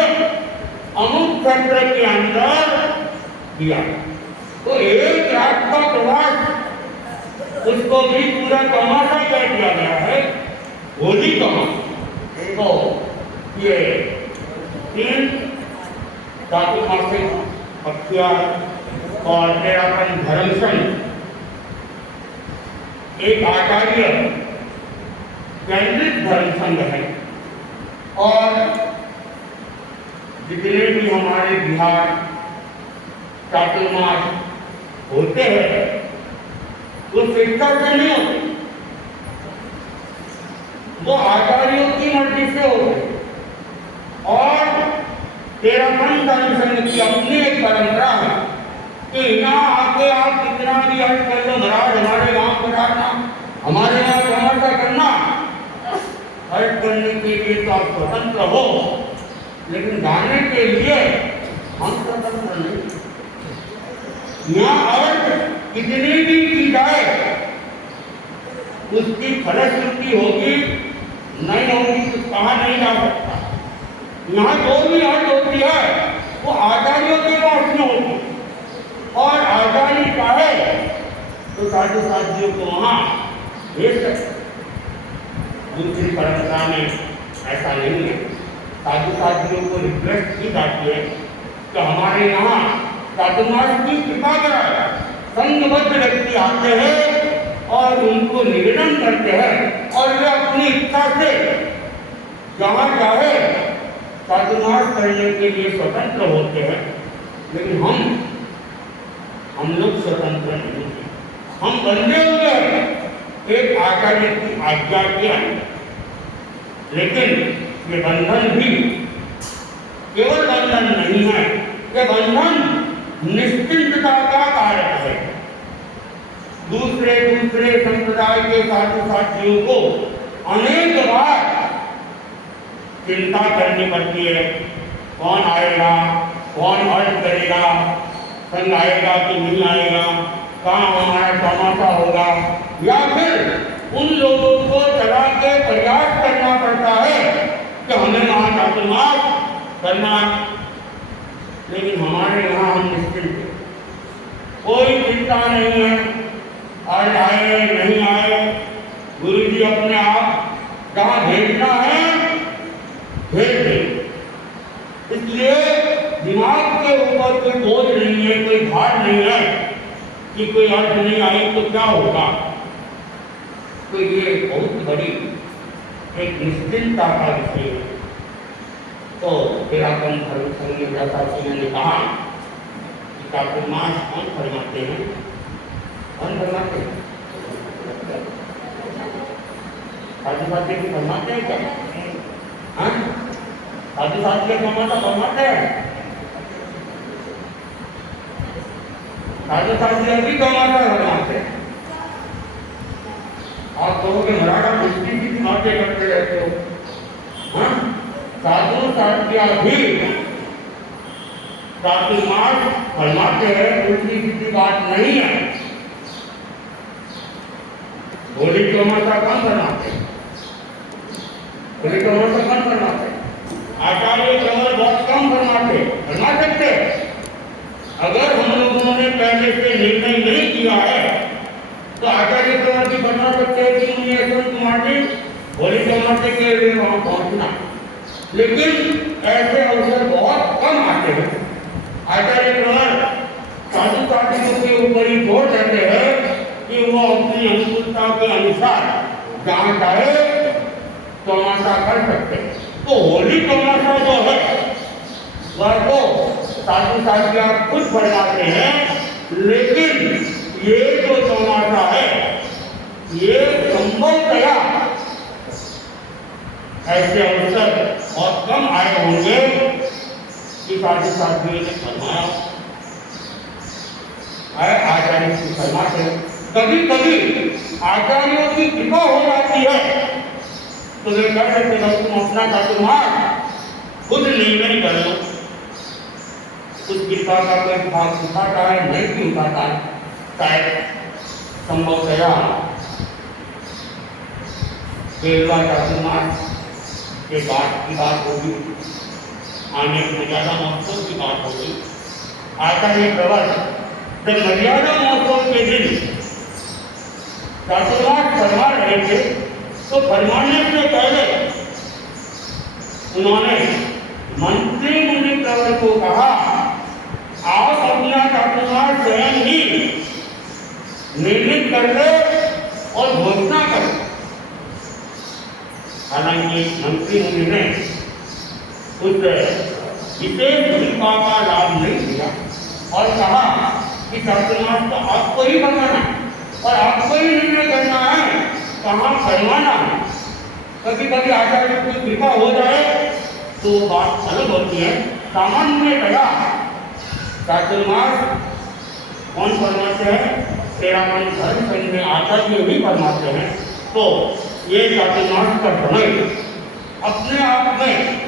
अमुक क्षेत्र के अंदर किया। तो एक रात का प्रवास उसको भी पूरा तमाशा कर दिया गया है, होली तमाशा। तो ये 3 चातुर्मासिक हत्या और 13 धर्म संघ एक आचार्य केंद्रित धर्म संघ है। और जितने भी हमारे बिहार चातुर्मास होते हैं वो शिक्षा से नहीं होते, वो आचार्यों की मर्जी से होते। और 13 धर्म संघ की अपनी एक परंपरा है कि यहाँ आके आप कितना भी अर्ज कर लो, महाराज हमारे गांव पधारना, हमारे यहाँ तमाशा करना, अर्ज करने के लिए तो आप स्वतंत्र हो, लेकिन गाने के लिए हम स्वतंत्र नहीं। यहाँ अर्ज कितनी भी की जाए उसकी फलश्रुति होगी नहीं होगी कुछ कहा नहीं जा सकता। यहाँ जो भी अर्ज होती है वो आचार्यों के पास में होती, और आचार्य चाहे तो साधु साधियों को वहाँ भेज सकते। दूसरी परंपरा में ऐसा नहीं है। साधु साधियों को रिक्वेस्ट की जाती है कि हमारे यहाँ चातुर्मास की कृपा कराए, संघबद्ध व्यक्ति आते हैं और उनको निवेदन करते हैं और वे अपनी इच्छा से जहाँ चाहे चातुर्मास करने के लिए स्वतंत्र होते हैं। लेकिन हम लोग स्वतंत्र नहीं हैं, हम बंधे हुए हैं एक आचार्य की आज्ञा के अंदर। लेकिन ये बंधन भी केवल बंधन नहीं है, ये बंधन निश्चिंतता का कारक है। दूसरे संप्रदाय के साधु साथियों को अनेक बार चिंता करनी पड़ती है, कौन आएगा, कौन अर्ज करेगा, संग आएगा कि नहीं आएगा, कहाँ हमारा तमाशा होगा, या फिर उन लोगों को चला के प्रयास करना पड़ता है कि हमें वहाँ चातुर्मास करना। लेकिन हमारे यहाँ हम निश्चिंत हैं, कोई चिंता नहीं है, आज आए नहीं आए, गुरु जी अपने आप जहाँ भेजना है भेज दें। इसलिए दिमाग के ऊपर कोई बोझ नहीं है, कोई भार नहीं है कि कोई अर्थ नहीं आई तो क्या होगा। तो ये बहुत बड़ी एक निश्चिंता का विषय है। तो तेरापन धर्म संघ में ने कहा कि चातुर्मास कौन फरमाते हैं, कौन फरमाते हैं, साधु साध्य की फरमाते हैं क्या? हाँ, साधु साध्य का फरमाते हैं, साधु साध्य भी कमाता फरमाते हैं। आप कहोगे मराठा मुस्लिम की बातें करते रहते हो। हाँ, साधु साध्य भी चातुर्मास फरमाते हैं, उल्टी सीधी बात नहीं है। होली तमाशा कौन फरमाते हैं, होली तमाशा कौन फरमाते हैं? आचार्य कमर बहुत कम फरमा सकते। अगर हम लोगों ने पहले से निर्णय नहीं किया है तो आचार्य कमर की बता सकते हैं कि तुम्हारी होली तमाशे के लिए वहां पहुंचना। लेकिन ऐसे अवसर बहुत कम आते हैं। आचार्य कमर साधु साथियों के ऊपर ही छोड़ देते हैं कि वो अपनी अनुकूलता के अनुसार जहाँ चाहे तमाशा कर सकते हैं। तो होली तमाशा जो है वह तो साधु साथिया खुद फरमाते हैं, लेकिन ये जो तमाशा है ये संभवतया ऐसे अवसर बहुत कम आए होंगे कि साधु साथियों ने फरमाया आचार्य की फरमाते। कभी कभी आचार्यों की कृपा हो जाती है तो वे कह सकते हैं तुम अपना चातुर्मास खुद निर्णय कर लो। उस कृपा का कोई भाग उठाता है नहीं भी उठाता है, शायद संभवतया केरला चातुर्मास के बाद की बात होगी, आने में ज्यादा महोत्सव की बात होगी। आचार्य प्रवर जब मर्यादा महोत्सव के दिन चातुर्मास फरमा रहे थे तो फरमाने से पहले उन्होंने मंत्री मुनि प्रवर को कहा, आप अपना चातुर्मास स्वयं ही निर्मित कर ले और घोषणा कर। हालांकि मंत्री मुनि ने उस विशेष कृपा का लाभ नहीं दिया और कहा कि चातुर्मास तो आपको ही बनाना और आपको ही निर्णय करना है, कहाँ फरमाना है। कभी कभी आचार्य की कृपा हो जाए तो बात अलग होती है। सामान्यतया चातुर्मास कौन फरमाते हैं? तेरावन धर्म संघ में आचार्य भी फरमाते हैं। तो ये चातुर्मास का समय अपने आप में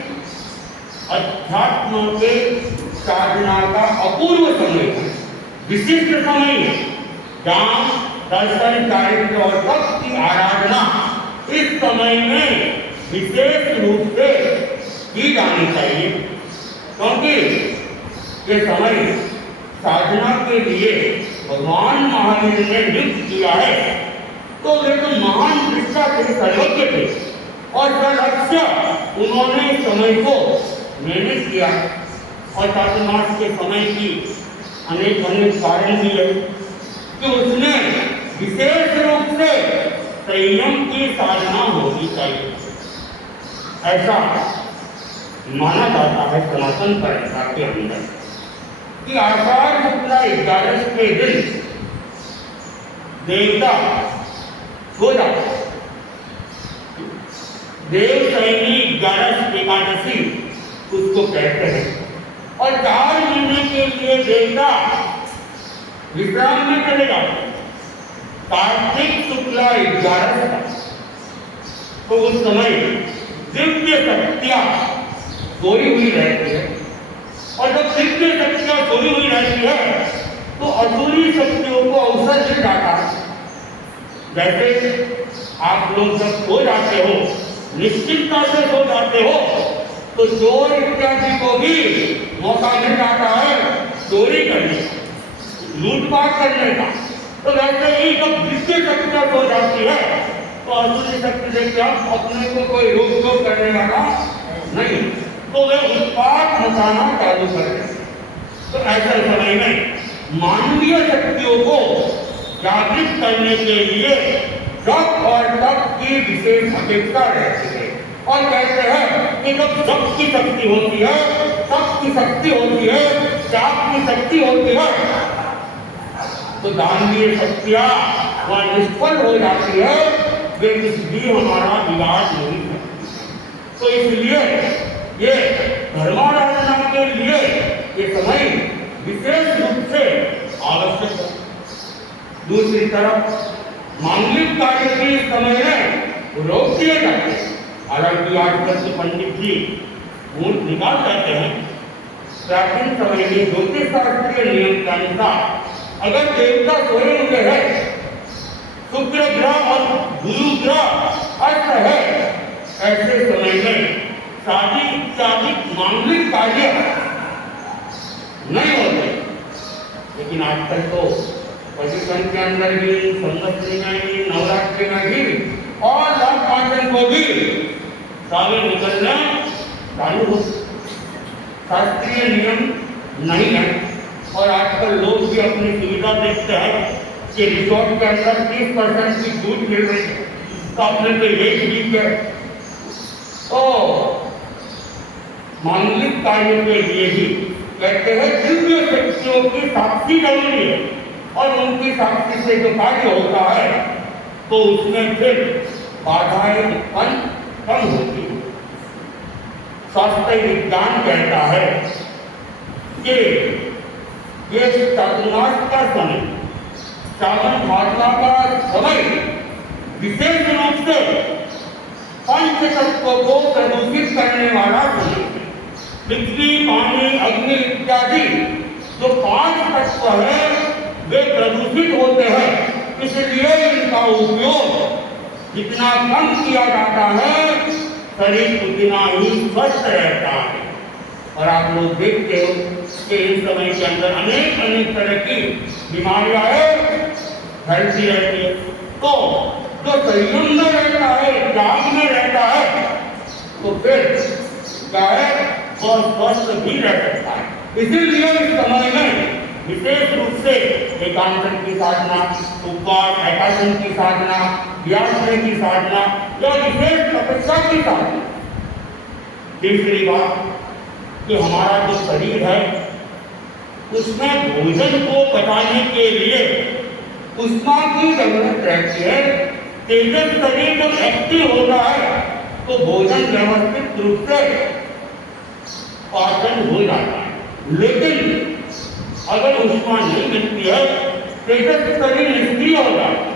अध्यात्म के साधना का अपूर्व समय है, विशिष्ट समय है, जहाँ दर्शन कार्य और भक्त की आराधना इस समय में विशेष रूप से की जानी चाहिए, क्योंकि ये समय साधना के लिए भगवान महावीर ने नियुक्त किया है। तो वे तो महान दृष्टा थे, सर्वज्ञ थे और सर्वज्ञ उन्होंने समय को निर्मित किया। और चातुर्मास के समय की अनेक अनेक कारण भी है कि उसमें विशेष रूप से संयम की साधना होनी चाहिए, ऐसा माना जाता है सनातन परंपरा के अंदर कि आषाढ़ शुक्ला 11 के दिन देवता सो जाते, देव सैनी 11 एकादशी उसको कहते हैं, और 4 महीने के लिए देवता विश्राम में चले जाते। कार्तिक शुक्ला 11 तो उस समय दिव्य शक्तियां सोई हुई रहती है, और जब दिव्य शक्तियां सोई हुई रहती है तो असुरी शक्तियों को अवसर मिल जाता है। जैसे आप लोग जब सो जाते हो, निश्चितता से सो जाते हो, तो चोर इत्यादि को भी मौका मिल जाता है चोरी करने का, लूटपाट करने का। तो वैसे ही जब दिव्य शक्तियां सो जाती है तो असुरी शक्ति देखते हम अपने को कोई रोक टोक करने वाला नहीं, तो वे उत्पात मचाना चालू कर देते। तो ऐसे समय में मानवीय शक्तियों को जागृत करने के लिए जप और तप की विशेष अपेक्षा रहती है, और कहते हैं कि जब जप की शक्ति होती है, तप की शक्ति होती है, जाप की शक्ति होती है, तो दानवीय शक्तियां वह निष्फल हो जाती है, वे कुछ भी हमारा विवाद नहीं है। तो इसलिए ये धर्माराधना के लिए ये समय विशेष रूप से आवश्यक है। दूसरी तरफ मांगलिक कार्य के समय में रोक दिए जाते हैं। हालांकि आजकल के पंडित जी वोट निकाल जाते हैं। प्राचीन समय में ज्योतिष शास्त्रीय नियम के अनुसार अगर देवता सोए हुए हैं, शुक्र ग्रह और गुरु ग्रह अस्त है, ऐसे समय में शादी इत्यादि मांगलिक कार्य नहीं होते। लेकिन आजकल तो पर्यटन के अंदर भी, संवत्सरी में भी, नवरात्रि में भी और लाभ पाचन को भी सारे निकलना चालू हो। शास्त्रीय नियम नहीं है, और आजकल लोग भी अपनी सुविधा देखते हैं कि रिसोर्ट के अंदर 30% की छूट मिल रही है, तो अपने तो यही ठीक है। तो मांगलिक कार्य के लिए भी कहते हैं दिव्य शक्तियों की साक्षी जरूरी है, और उनकी साक्षी से जो कार्य होता है तो उसमें फिर बाधाएं उत्पन्न कम होती है। स्वास्थ्य विज्ञान कहता है कि ये चातुर्मास का समय, सावन भादवा का समय विशेष रूप से पंच तत्वों को प्रदूषित करने वाला समय है। पृथ्वी, पानी, अग्नि इत्यादि जो 5 तत्व है वे प्रदूषित होते हैं, इसलिए इनका उपयोग जितना कम किया जाता है शरीर उतना ही स्वस्थ रहता है। और आप लोग देखते हो कि इस समय के अंदर अनेक अनेक तरह की बीमारियां फैलती रहती है। तो जो संयम में रहता है, त्याग में रहता है, तो फिर क्या है, वह स्वस्थ भी रह सकता है। इसीलिए इस समय में विशेष रूप से एकांतन की साधना, उपवास एकासन की साधना, व्यासन की साधना या विशेष तपस्या की साधना। तीसरी बात कि हमारा जो शरीर है उसमें भोजन को पचाने के लिए उष्मा की जरूरत रहती है। तेजस शरीर जब एक्टिव होता है तो भोजन व्यवस्थित रूप से पाचन हो जाता है। लेकिन अगर उष्मा नहीं मिलती है, तेजस शरीर निष्क्रिय हो जाता है।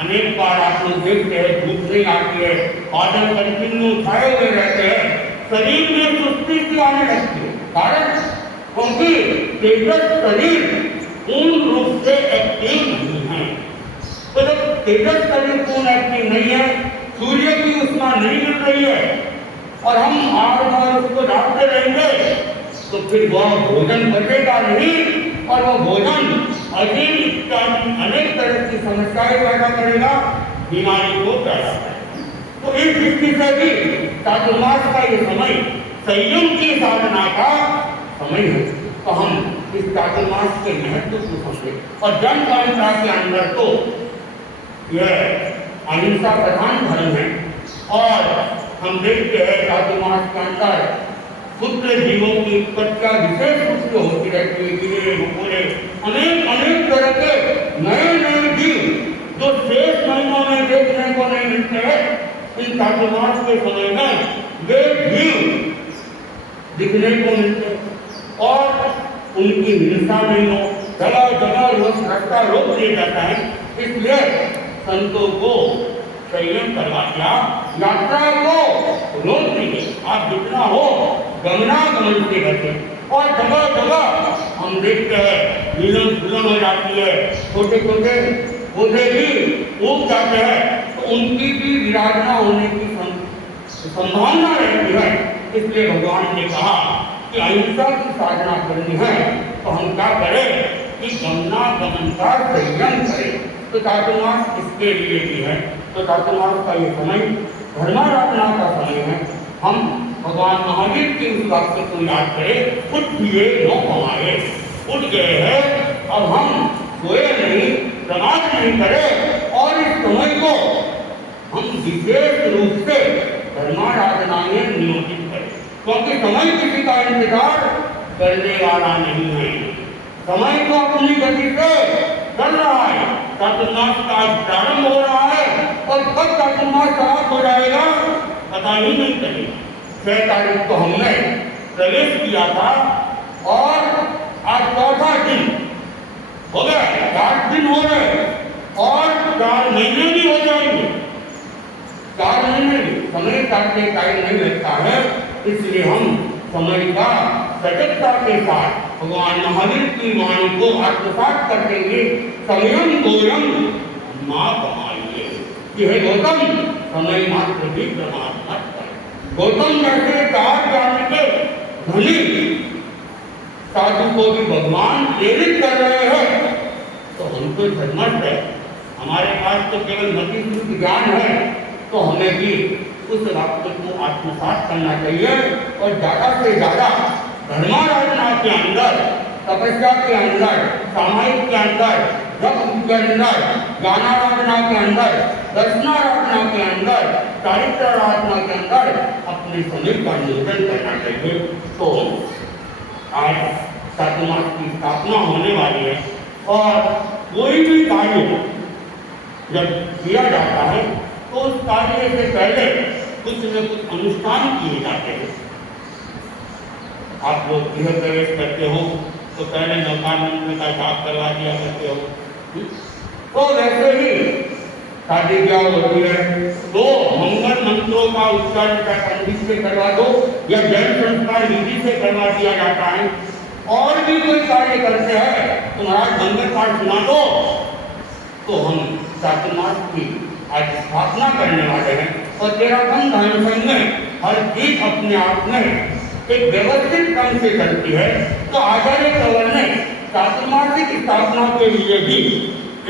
अनेक बार आप लोग देखते हैं धूप नहीं आती है, बादल कंटिन्यू छाए हुए रहते हैं, शरीर में सुस्ती सी आने लगती है। कारण क्योंकि तेजस शरीर पूर्ण रूप से एक्टिव नहीं है। तो जब तेजस शरीर पूर्ण एक्टिव नहीं है, सूर्य की उष्मा नहीं मिल रही है और हम बार उसको डालते रहेंगे तो फिर वह भोजन बचेगा नहीं और वह भोजन अजीब इत्यादि अनेक तरह की समस्याएं पैदा करेगा, बीमारी को पैदा करेगा। तो इस दृष्टि से भी चातुर्मास का ये समय संयम की साधना का समय है। तो हम इस चातुर्मास के महत्व को समझे और जन परंपरा के अंदर तो यह अहिंसा प्रधान धर्म है और हम देखते हैं चातुर्मास के अंदर क्षुद्र जीवों की उत्पत्तियां विशेष रूप से होती रहती है। कीड़े मकोड़े अनेक अनेक तरह के नए नए जीव जो शेष महीनों में देखने को नहीं मिलते हैं, इन चातुर्मास के समय में वे जीव दिखने को मिलते और उनकी हिंसा नहीं हो, जगह जगह रास्ता रोक दिया जाता है। इसलिए संतों को संयम करवा दिया, यात्रा को रोक दीजिए, आप जितना हो गमनागमन से बचें। और जगह जगह हम देखते हैं मिलन झुलन हो जाती है, छोटे छोटे पौधे भी उग जाते हैं, तो उनकी भी विराधना होने की संभावना रहती है। इसलिए भगवान ने कहा कि अहिंसा की साधना करनी है तो हम क्या करें कि गमनागमन का संयम करें। तो चातुर्मास इसके लिए भी है। तो चातुर्मास का ये समय धर्माराधना का समय है। हम भगवान महावीर के उस वाक्य को याद करें, उठिए नो कमाए, उठ गए हैं, अब हम सोए नहीं, प्रमाद नहीं करें और इस समय को हम विशेष रूप से धर्माराधना में नियोजित करें। क्योंकि समय किसी का इंतजार करने वाला नहीं है, समय तो अपनी गति से चल रहा है। चातुर्मास का प्रारंभ हो रहा है और कब चातुर्मास समाप्त हो जाएगा पता ही नहीं चलेगा। 6 तारीख को हमने प्रवेश किया था और आज चौथा दिन हो गया, 4 दिन हो गए और 4 महीने भी हो जाएंगे। 4 महीने भी समय काटने टाइम नहीं लगता है, इसलिए हम समय का सजगता के साथ भगवान महावीर की वाणी को आत्मसात करते हुए संयम गोयम मां कमाइए कि हे गौतम, समय मात्र भी प्रमाद मत कर। गौतम जैसे 4 ज्ञान के धनी साधु को भी भगवान प्रेरित कर रहे हैं, तो हम तो धर्मस्थ है, हमारे पास तो केवल मति शुद्ध ज्ञान है, तो हमें भी उस वाक्य को आत्मसात करना चाहिए और ज़्यादा से ज़्यादा धर्माराधना के अंदर, तपस्या के अंदर, सामायिक के अंदर, जप के अंदर, ज्ञानाराधना के अंदर, दर्शनाराधना के अंदर, चारित्राराधना के अंदर अपने समय का नियोजन करना चाहिए। तो आज चातुर्मास की स्थापना होने वाली है और कोई भी कार्य जब किया जाता है तो उस कार्य से पहले कुछ न कुछ अनुष्ठान किए जाते हैं। आप लोग गृह प्रवेश करते हो तो पहले नौकानंद का जाप करवा दिया करते हो, तो वैसे ही शादी ब्याह होती है तो मंगल मंत्रों का उच्चारण पंडित से करवा दो या जैन संस्कार विधि से करवा दिया जाता है। और भी कोई कार्य करते हैं तो महाराज मंगल पाठ सुना दो, तो हम चातुर्मास की आज स्थापना करने वाले हैं और तेरापन धर्म संघ में हर चीज अपने आप में एक व्यवस्थित ढंग से चलती है, तो आचार्य कंवर ने चातुर्मासिक स्थापना के लिए भी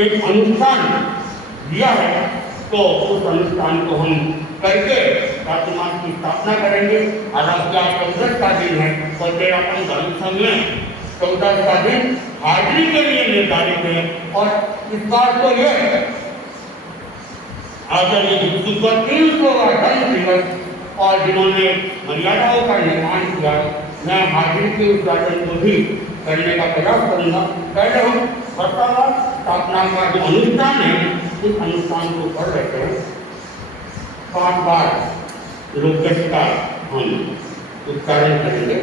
एक अनुष्ठान दिया है। तो उस अनुष्ठान को हम करके चातुर्मास की स्थापना करेंगे। आज आपका 14 का दिन है, तो फिर अपन धर्मसंघ में 14 का दिन हाजिरी के लिए निर्धारित है। और इस बात को यह आचार्य भिक्षु का 308 दिवस और जिन्होंने मर्यादाओं का निर्माण किया, मैं हाजिरी के उद्घाटन को भी करने का प्रयास करूंगा। पहले हम वर्तमान स्थापना का जो अनुष्ठान है, उस अनुष्ठान को पढ़ लेते हैं। 5 बार लोकज का हम उच्चारण करेंगे।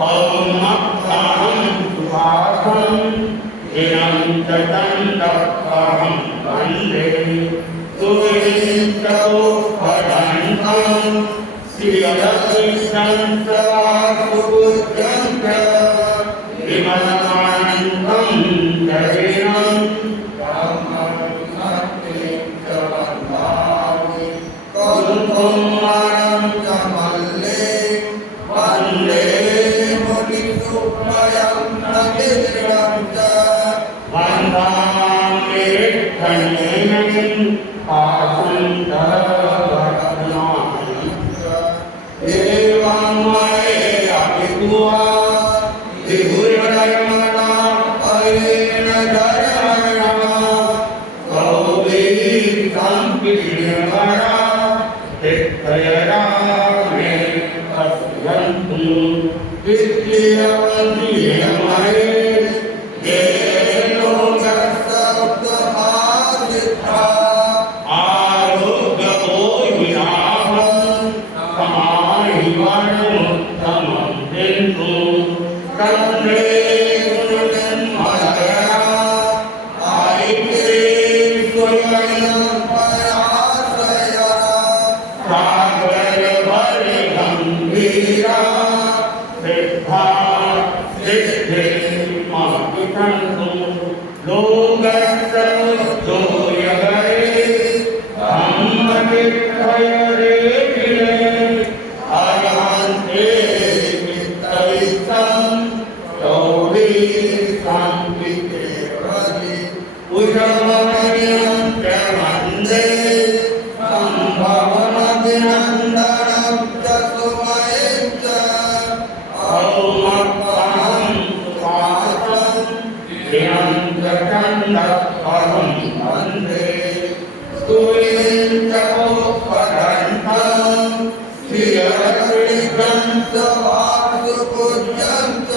Om ततन्दहं वन्दे सुविन्तोपदन्तं श्रियकृष्णं सवासुपूज्यं च विमलमानन्दं दरिणं कुङ्कुमं कमले वन्दे मुनिसुप्पयं नमितं च वन्दामि धन्यं आसन्दवर्धनानि एवं मया विभुवा विभुरमणा अयेन धर्मणा कौवी संकीर्णमणा चित्तयरा मे पश्यन्तु विद्यावन्दियमये ये लोकसप्तमासिद्धा आरोग्यको विनाशं समाहिवनमुत्तमं दिन्तु कन्ये सुनिर्मलया आयित्रे स्वयं पराश्रया सागरवर्गम्भीरा सिद्धा सिद्धिर्महितन्तु लोकसमुद्धोयगरे धम्मचित्तयरे अरहन्ते चित्तवित्तं गौरी शान्तिते वदि उषमणिं च वन्दे सम्भवमभिनन्दनं च सुमयं च औमत्परं सुवासं प्रियङ्कचन्दपरं वन्दे स्तुयञ्चोपदन्तं श्रियकृष्णं सवासुपूज्यं च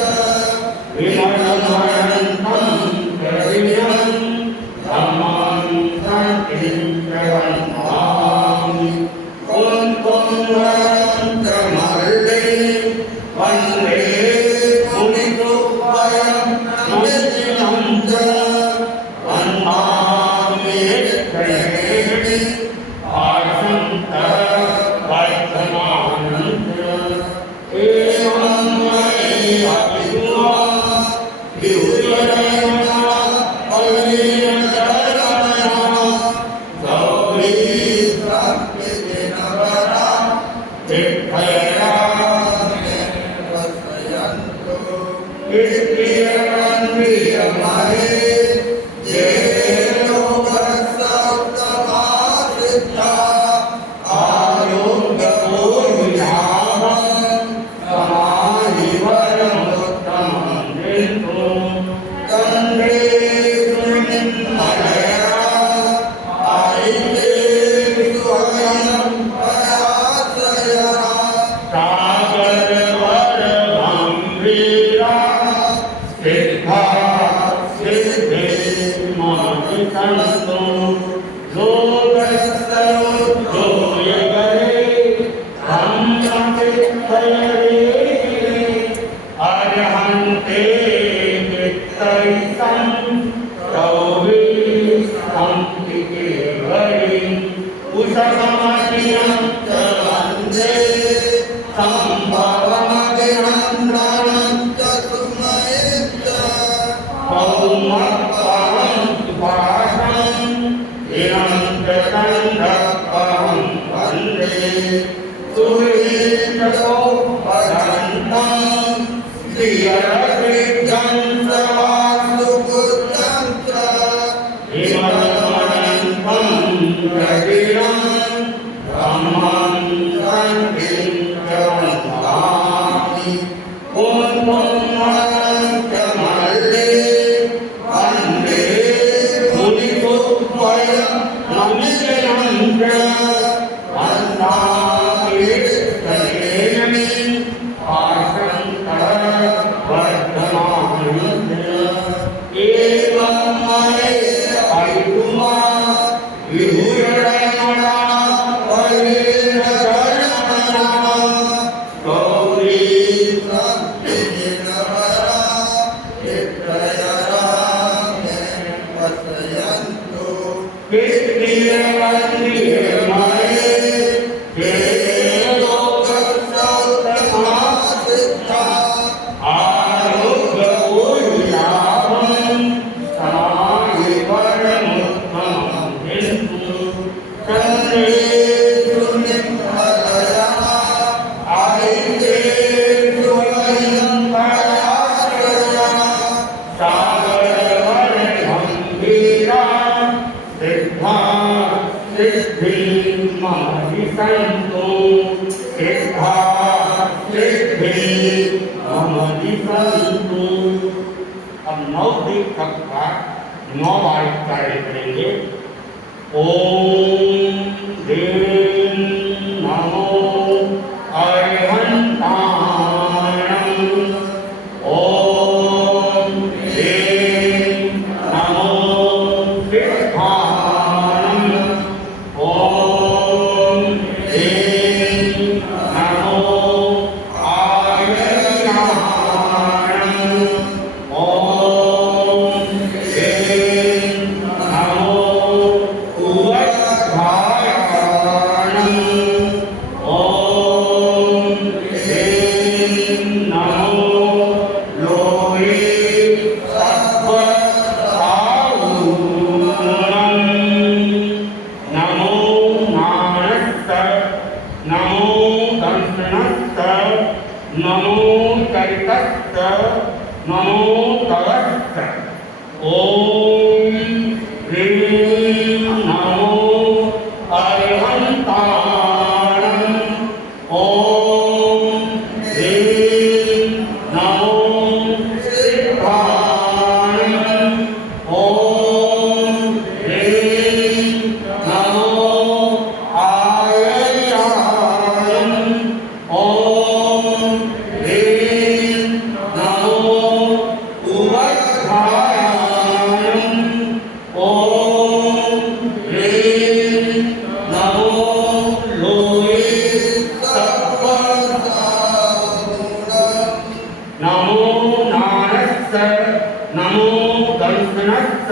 विमलमनन्तं प्रतिदिनं धम्मं शान्तिं च वन्दामि कुङ्कुमं च मल्ले वन्दे मुनिसुप्पयं नमितं च वन्दामि त्रिवेणी आसन्तवर्धनानि एवं मया विभुवा विभुरमणा अयेन धर्मणा गौरी संकीर्णमणा चित्तयरा मे पश्यन्तु विद्यावन्दियमये ये लोकसप्तमासिद्धा आरोग्यको विनाशं समाहिवनमुत्तमं दिन्तु कन्ये सुनिर्मलया आयित्रे स्वयं पराश्रया सागरवर्गम्भीरा सिद्धा सिद्धिर्महितन्तु लोकसमुद्धोयगरे धम्मचित्तयरे अरहन्ते चित्तवित्तं गौरी शान्तिते वरि उषमणिं च वन्दे सम्भवमभिनन्दनं च सुमयं च औमत्परं सुभाषं प्रियङ्कचन्दपरं वन्दे सुविन्तोपदन्तं श्रियकृष्णं सवासुपूज्यं च विमलमनन्तं प्रतिदिनं धम्मं शान्तिं च वन्दामि कुङ्कुमं च मल्ले वन्दे मुनिसुप्पयं नमितं च वन्दामि त्रिवेणी आसन्तवर्धनानि एवं मया विभुवा विभुरमणा अयेन धर्मणा गौरी संकीर्णमणा अब 9 दिन तक का 9 बार कार्य करेंगे। ओम ह्रीं नमो अरिहंताणं। ओम ह्रीं नमो सिद्धाणं। ओम ह्रीं नमो आयर्याणं। ओम ह्रीं नमो उवत्थायाणं। ओम ह्रीं नमो लोहे सत्त्वसाहूणं। नमो नानस्त। नमो दंशनस्त। नमो चरितस्त। नमो तवस्त। ओम ह्रीं नमो अरिहंताणं। ओम ह्रीं नमो सिद्धाणं। ओम ह्रीं नमो आयर्याणं। ओम ह्रीं नमो उवत्थायाणं। ओम ह्रीं नमो लोहे सत्त्वसाहूणं। नमो नानस्त। नमो दंशनस्त।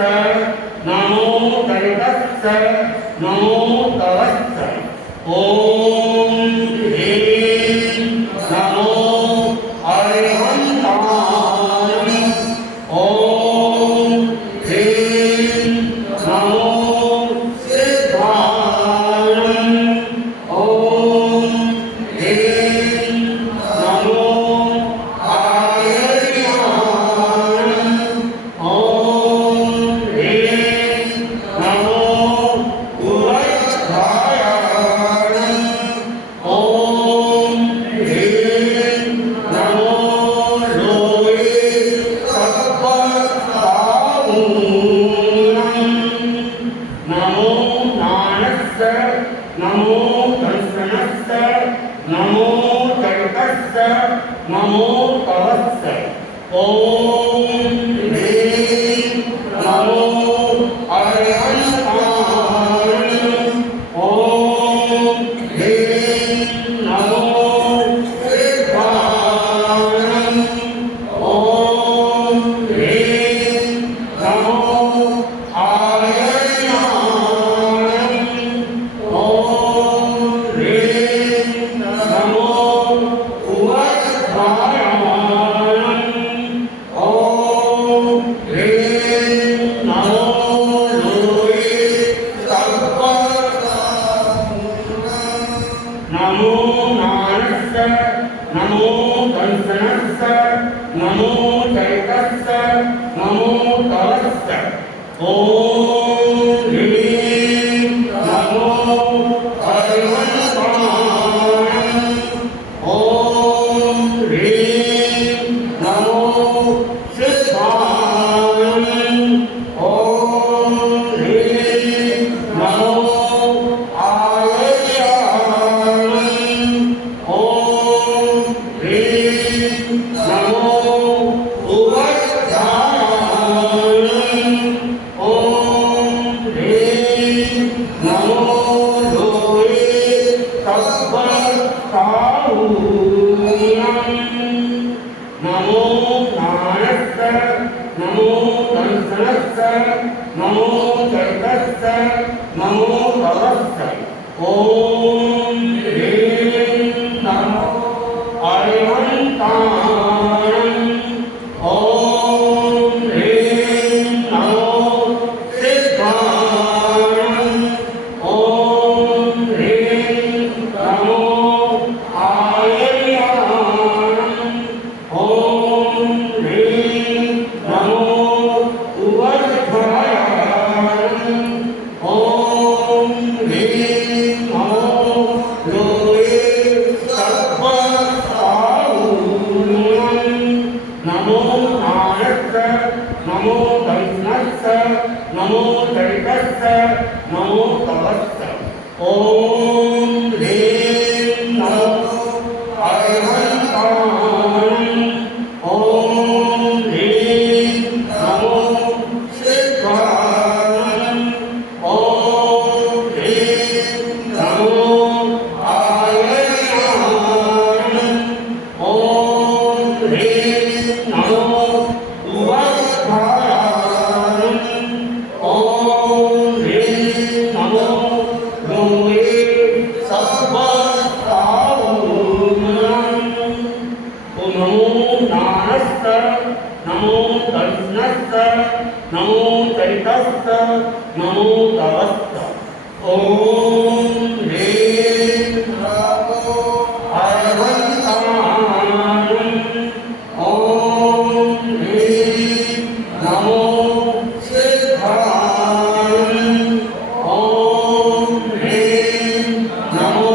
नमो चरितस्त। नमो तवस्त। ओम ह्रीं नमो अरिहंताणं। ओम ह्रीं नमो सिद्धाणं। ओम ह्रीं नमो आयर्याणं। ओम ह्रीं नमो उवत्थायाणं। ओम ह्रीं नमो लोहे सत्त्वसाहूणं। नमो नानस्त। नमो दंशनस्त। नमो चरितस्त। नमो तवस्त। ओम ह्रीं नमो अरिहंताणं। ओम ह्रीं नमो सिद्धाणं। ओम ह्रीं नमो आयर्याणं। ओम ह्रीं नमो उवत्थायाणं। ओम ह्रीं नमो लोहे सत्त्वसाहूणं। नमो नानस्त। नमो दंशनस्त। नमो चरितस्त। नमो तवस्त। ओम ह्रीं नमो अरिहंताणं। ओम ह्रीं नमो सिद्धाणं। ओम ह्रीं नमो आयर्याणं। ओम ह्रीं नमो उवत्थायाणं। ओम ह्रीं नमो लोहे सत्त्वसाहूणं। नमो नानस्त। नमो दंशनस्त। नमो चरितस्त। तैतस्य नमो तवस्य ओम ह्रीं नमो अरिहन्ताणं ओम ह्रीं नमो सिद्धाणं ओम ह्रीं नमो आयर्याणं ओम ह्रीं नमो उवध्यायाणं ओम ह्रीं नमो लोये सर्वसाहूणं नमो नारस्य नमो धन्यस्य नमो चैतस्य नमो तवस्य ओम ह्रीं नमो अरिहन्ताणं ओम ह्रीं नमो सिद्धाणं ओम ह्रीं नमो आयर्याणं ओम ह्रीं नमो उवध्यायाणं ओम ह्रीं नमो लोये सर्वसाहूणं नमो नारस्य नमो धन्यस्य नमो चैतस्य नमो तवस्य ओम ह्रीं नमो अरिहन्ताणं ओम ह्रीं नमो सिद्धाणं ओम ह्रीं नमो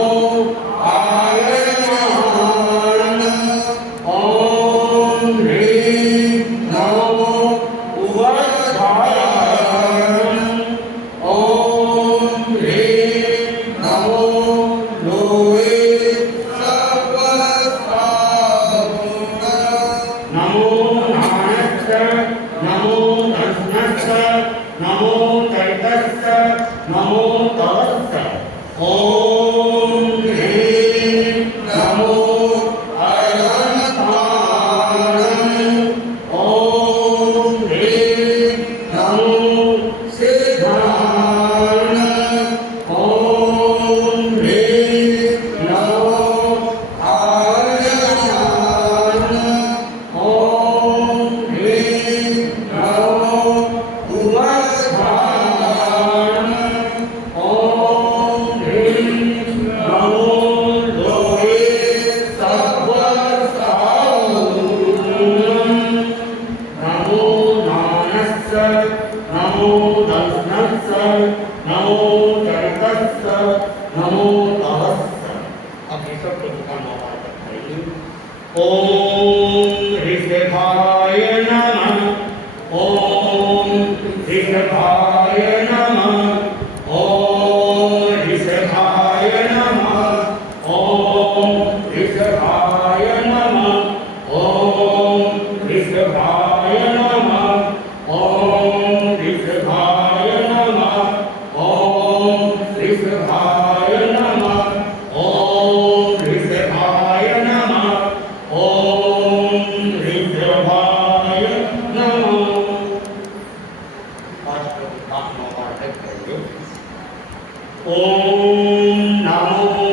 आयर्याणं ओम ह्रीं नमो उवध्यायाणं ओम ह्रीं नमो लोये नमो नारस्य नमो धन्यस्य नमो चैतस्य नमो तवस्य ओम ह्रीं नमो अरिहन्ताणं ओम ह्रीं नमो सिद्धाणं ओम ह्रीं नमो आयर्याणं ओम ह्रीं नमो उवध्यायाणं ओम ह्रीं नमो लोये सर्वसाहूणं नमो नारस्य नमो धन्यस्य नमो चैतस्य नमो तवस्य अब ये सब प्रभु का नाम बताइए ओम ऋषभाय नमः ओम ऋषभाय नमः ओम ऋषभाय नमः ओम ऋषभाय नमः ओम ऋषभाय नमः ओम ऋषभाय नमः ओम ऋषभाय नमः ओम ऋषभाय नमः ओम ऋषभाय नमः आज प्रभु का नाम करेंगे ओम नमो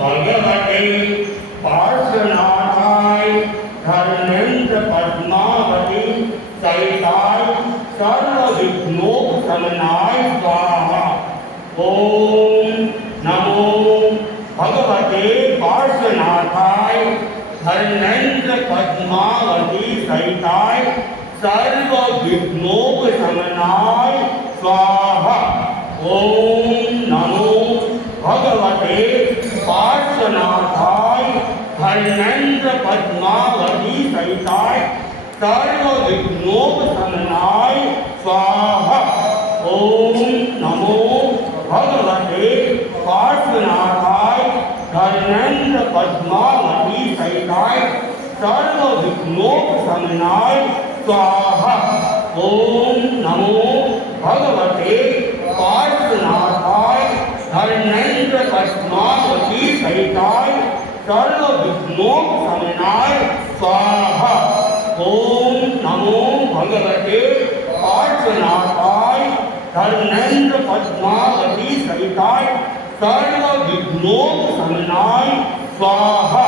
भगवते पार्श्वनाथाय धर्मेन्द्र पद्मावती सहिताय सर्वविघ्नोपशमनाय स्वाहा ओम नमो भगवते पार्श्वनाथाय धर्मेन्द्र पद्मावती सहिताय सर्वविघ्नोपशमनाय स्वाहा ओम नमो भगवते पार्श्वनाथाय धर्मेन्द्र पद्मावती सहिताय सर्वविघ्नोपशमनाय स्वाहा ओम नमो भगवते पार्श्वनाथाय धर्मेन्द्र पद्मावती सहिताय सर्वविघ्नोपशमनाय स्वाहा ओम नमो भगवते पार्श्वनाथाय धर्मेन्द्र पद्मावती सहिताय सर्वविघ्नोपशमनाय स्वाहा ओम नमो भगवते पार्श्वनाथाय धर्मेन्द्र पद्मावती सहिताय सर्व विघ्नोपशमनाय स्वाहा।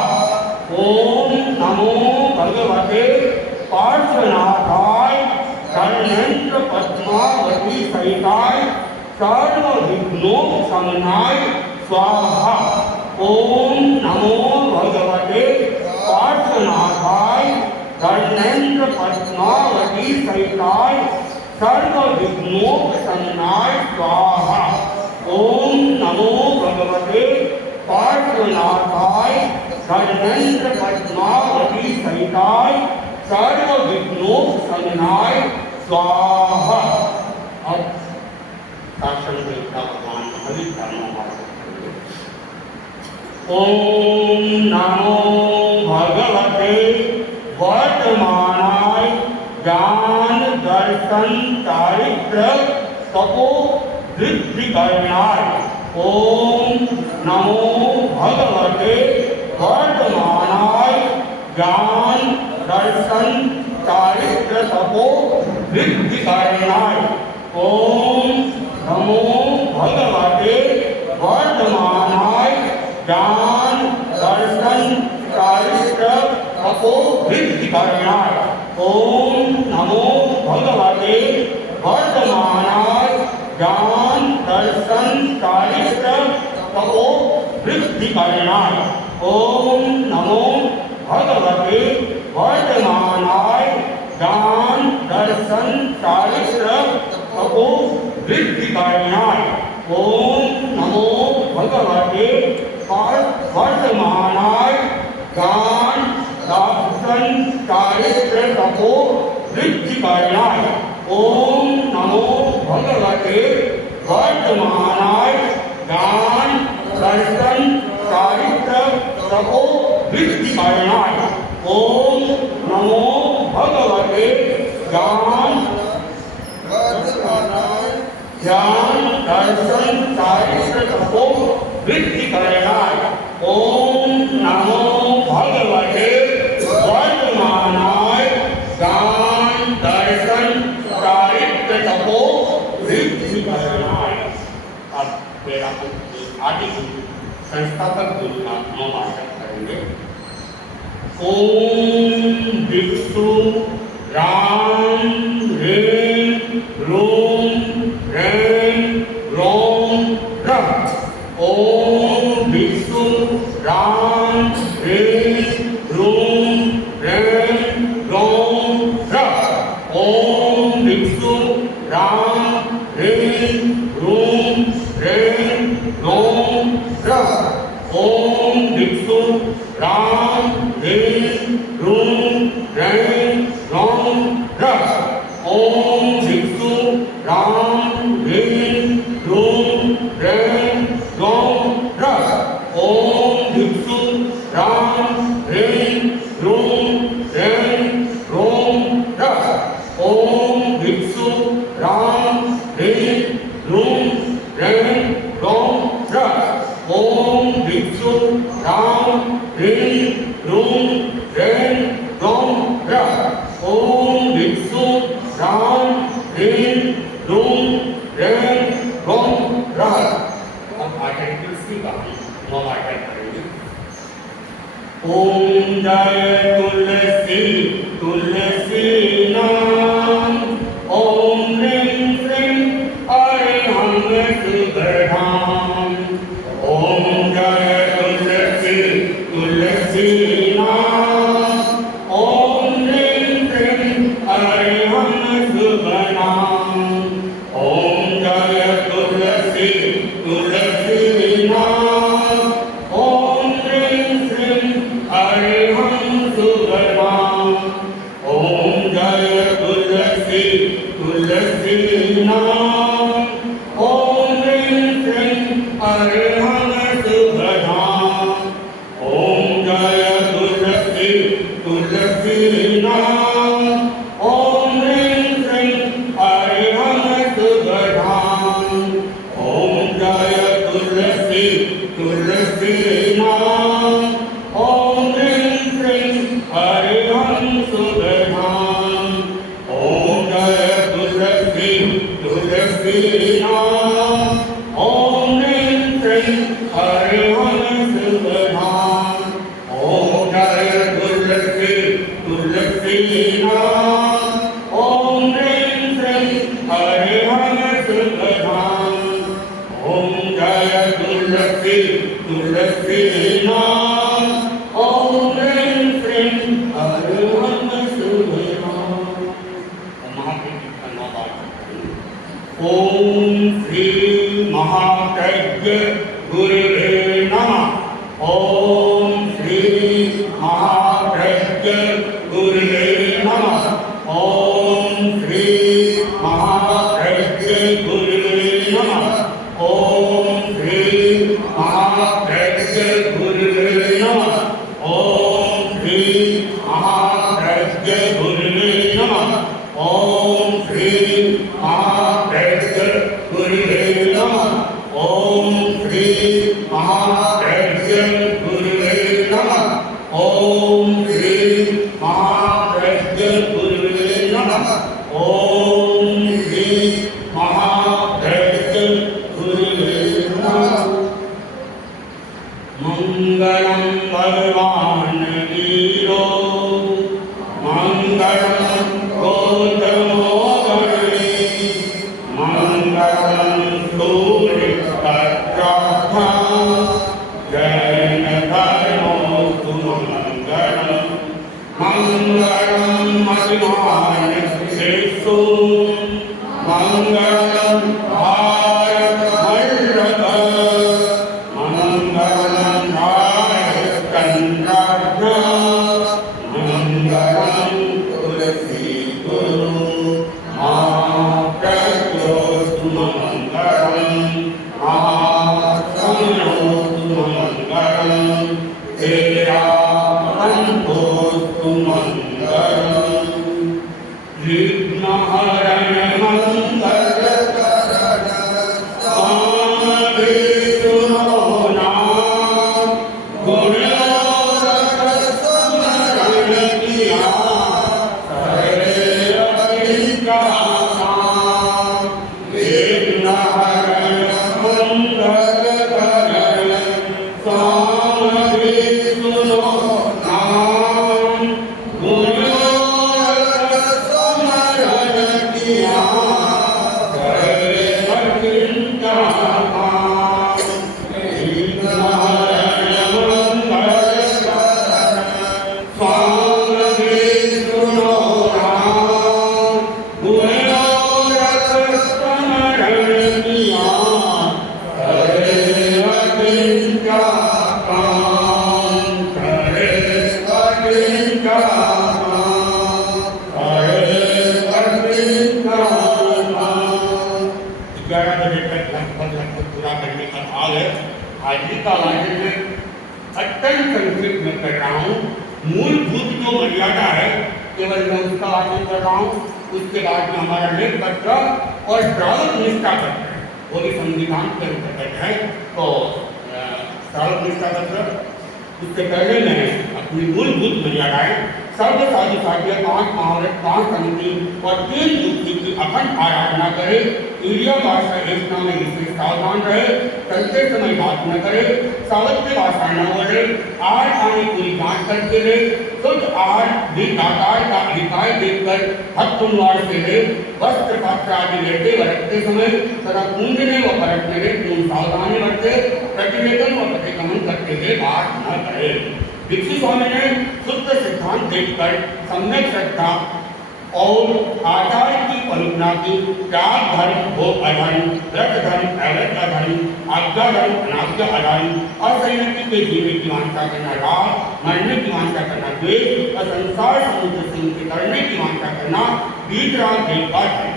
ओम नमो भगवते पार्श्वनाथाय धर्मेन्द्र पद्मावती सहिताय सर्व विघ्नोपशमनाय स्वाहा। ओम नमो भगवते पार्श्वनाथाय धर्मेन्द्र पद्मावती सहिताय सर्व विघ्नोपशमनाय स्वाहा। ओम नमो भगवते पार्श्वनाथाय धर्मेन्द्र पद्मावती सहिताय सर्व विघ्नोपशमनाय स्वाहा। अब शासन देवता भगवान महावीर का नाम ओम नमो भगवते वर्तमानाय ज्ञान दर्शन चारित्र तपो वृद्धिकरणाय। ओम नमो भगवते वर्तमानाय ज्ञान दर्शन चारित्र तपो वृद्धिकरणाय। ओम नमो भगवते वर्तमानाय ज्ञान दर्शन चारित्र तपो वृद्धिकरणाय। ओम नमो भगवते वर्तमानाय ज्ञान दर्शन चारित्र तपो वृद्धिकरणाय। ओम नमो भगवते वर्तमानाय ज्ञान दर्शन चारित्र तपो वृद्धिकरणाय। ओम नमो भगवते वर्तमानाय ज्ञान दर्शन चारित्र तपो वृद्धिकरणाय। ओम नमो भगवते वर्तमानाय ज्ञान दर्शन चारित्र तपो वृद्धिकरणाय। ओम नमो भगवते ज्ञान दर्शन चारित्र तपो वृद्धिकरणाय। ओम नमो भगवते वर्तमानाय ज्ञान दर्शन चारित्र तपो वृद्धिकरणाय। अब मेरा आदि गुरु संस्थापक गुरु का नमस्कार करेंगे। ओम विष्णु राम ह्रीं ह्रूं ह्रीं ह्रौं ह्रः। ओम विष्णु राम ह्रीं ह्रूं ह्रीं ह्रौं ह्रः। ओम विष्णु राम ह्रीं ह्रूं ह्रीं ह्रौं ह्रः। ओम विष्णु राम ह्रीं ह्रूं ह्रीं ह्रौं ह्रः। ओम विष्णु राम ह्रीं ह्रूं ह्रीं ह्रौं ह्रः। ओम विष्णु राम ह्रीं ह्रूं ह्रीं ह्रौं ह्रः। ओम विष्णु राम ह्रीं ह्रूं ह्रीं ह्रौं ह्रः। ओम विष्णु राम ह्रीं ह्रूं ह्रीं ह्रौं ह्रः। ओम विष्णु राम ह्रीं ह्रूं ह्रीं ह्रौं ह्रः। अब आचार्य तुलसी का नौ आचार्य करेंगे। ओम जय तुलसी तुलसी नाम। ओम ह्रीं श्रीं अरिहं सुगधाम। ओम जय तुलसी तुलसी नाम। ओम ह्रीं श्रीं अरिहं सुगधाम। ओम जय तुलसी तुलसी नाम। ओम ह्रीं श्रीं अरिहं सुगधाम। ओम जय तुलसी तुलसी नाम। ओम ह्रीं श्रीं अरिहं सुगधाम। ओम जय तुलसी तुलसी नाम। ओम ह्रीं श्रीं अरिहं सुगधाम। ओम जय तुलसी तुलसी नाम। ओम ह्रीं श्रीं अरिहं सुगधाम। ओम जय तुलसी तुलसी ओम ह्रीं श्रीं हरिहर सुधाम। ओम जय तुलसी तुलसी नाम। ओम ह्रीं श्रीं हरिहर सुधाम। ओम जय तुलसी तुलसी नाम। ओम ह्रीं श्रीं हरिहर सुधाम। ओम श्री महाप्रज्ञ गुरुवे नमः। ओम श्री महाप्रज्ञ गुरुवे नमः। ओम श्री महाप्रज्ञ गुरुवे नमः। ओम श्री महाप्रज्ञ गुरुवे नमः। ओम श्री महाप्रज्ञ गुरुवे नमः। ओम श्री महाप्रज्ञ गुरुवे नमः। ओम श्री महाप्रज्ञ गुरुवे नमः। ओम श्री महाप्रज्ञ गुरुवे नमः। ओम श्री महाप्रज्ञ गुरुवे नमः। मंगलम भगवान वीरो मंगलम गौतमो गणे मंगलम सूर्यप्रभा जैन धर्मोऽस्तु मंगलम मंगलम महिमान शिशु मंगलम भारत मण्डप मंगलम रायचन्द्राभ्य मंगलम तुलसी गुरु महाप्रज्ञोऽस्तु मंगलम महासम्योऽस्तु मंगलम तेरापन्तोऽस्तु मंगलम विघ्नहरण मंगलकरण स्वामिविष्णो नाम गुणोरथ स्मरण किया विघ्नहरण मंगलकरण स्वामिविष्णो नाम गुणोरथ स्मरण किया अत्यंत संक्षिप्त में कर रहा हूँ। मूलभूत जो मर्यादा है केवल मैं उसका वाचन कर रहा हूँ। उसके बाद में हमारा लेख पत्र और श्रावक निष्ठा पत्र वो भी संविधान के अंतर्गत है। तो श्रावक निष्ठा पत्र उससे पहले मैं अपनी मूलभूत मर्यादाएं सर्व साधु साध्य 5 महाव्रत 5 समिति और 3 युक्ति की अखंड आराधना करे। ईडिया भाषा एकता में विशेष सावधान रहे। चलते समय बात न करे। सावत्य भाषा न बोले। आहार खाने पूरी जांच करते रहे। शुद्ध आहार भी दातार का अधिकार देखकर भक्तुनवार से ले। वस्त्र पात्र आदि लेते बरतते समय तथा पूंजने व परतने में तुम सावधानी बरते। प्रतिवेदन व प्रतिगमन करते हुए बात न करे। भिक्षु स्वामी ने शुद्ध सिद्धांत देखकर सम्यक श्रद्धा और आचार्य की परिज्ञा की। त्याग धर्म वो अधर्म, व्रत धर्म अव्रत अधर्म, आज्ञा धर्म अनाज्ञा अधर्म, असंयति के जीने की वांछा करना राग, मरने की वांछा करना द्वेष, असंसार समुद्र से उनके करने की वांछा करना वीतराग देखभाल है।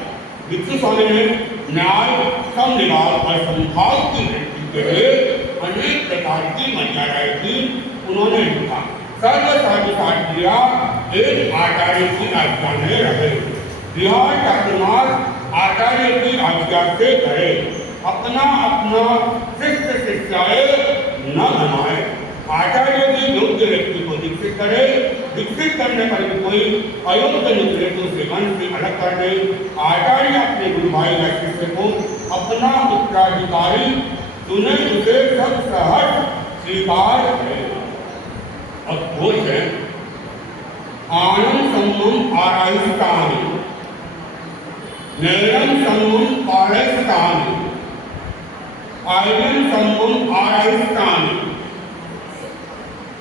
भिक्षु स्वामी ने न्याय, समनिभाव और समभाव की वृद्धि के लिए अनेक प्रकार की मर्यादाएं की। उन्होंने लिखा सर्व साधु साध्या एक आचार्य की आज्ञा में रहे। विहार चातुर्मास आचार्य की आज्ञा से करे। अपना अपना शिष्य शिष्याए न बनाए। आचार्य के योग्य व्यक्ति को दीक्षित करे। विकसित करने पर भी कोई अयोग्य निकले तो उसे वंश से अलग कर दे। आचार्य अपने गुरु भाई या शिष्य को अपना उत्तराधिकारी चुने, उसे सब सहर्ष स्वीकार करे। अब घोष है आनंद सम्मम आराइष्टानि नैरम सम्मम पारैष्टानि आयन सम्मम आराइष्टानि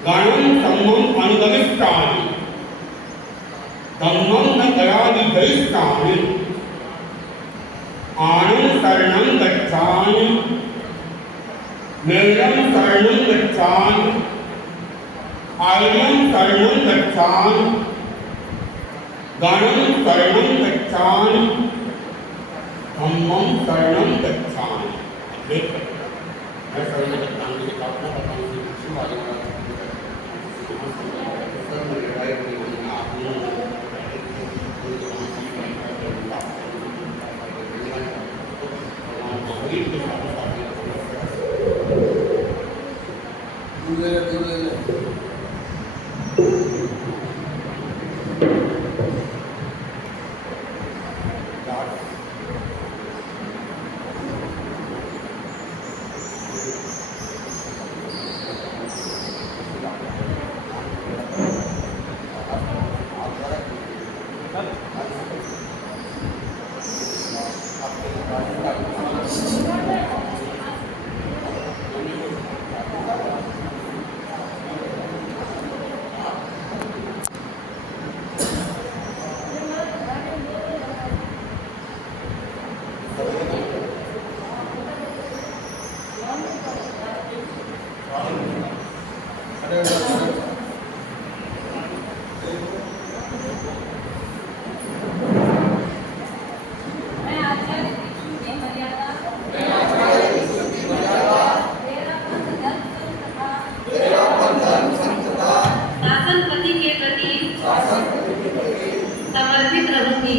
गणं सम्मम अनुगमिष्टानि धम्मं न दयादिदैष्टानि आनंद शरणं गच्छामि नैरम शरणं गच्छामि आयन शरणं गच्छामि गणं शरणं गच्छामि धम्मं शरणं गच्छामि। मैं शरण गच्छामि की स्थापना करता हूँ। समर्पित रहूंगी।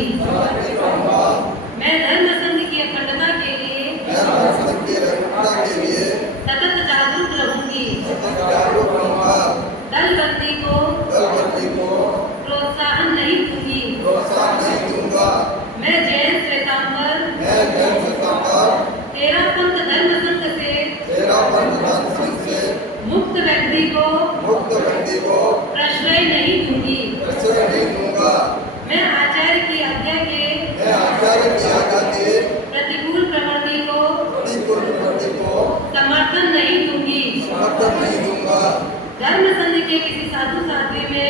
मैं धर्म संघ की अखंडता के लिए सतत जागरूक रहूंगी। दलबंदी को प्रोत्साहन नहीं दूंगी। मैं जैन श्वेतांबर तेरा पंथ धर्म संघ से मुक्त व्यक्ति को प्रश्रय नहीं दूंगी। मैं आचार्य की आज्ञा के प्रतिकूल प्रवृत्ति को समर्थन नहीं दूंगी। धर्म संघ के किसी साधु साध्वी में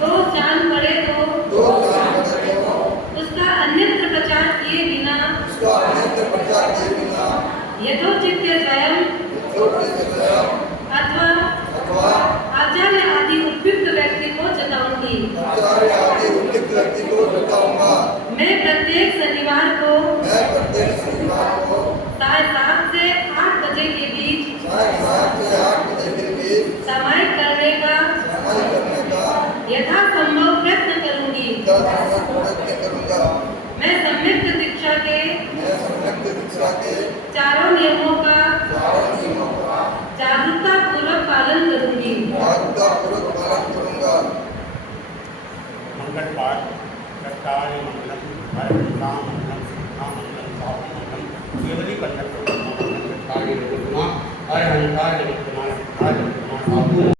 दोष जान पड़े तो उसका अन्यत्र प्रचार किए बिना यथोचित स्वयं अथवा आचार्य आदि उपयुक्त व्यक्ति को जताऊंगी। मैं प्रत्येक शनिवार को 7:30 से 8 बजे के बीच सामायिक करने का यथासंभव प्रयत्न करूंगी। मैं सम्यक दीक्षा के चारों नियमों का जागरूकता पूर्वक पालन करूंगी। मंगल पाठ सत्ताय मंगलम हरिता मंगलम सुखा मंगलम साहु मंगलम केवली कन्या मंगलम सत्ताय अरहंताय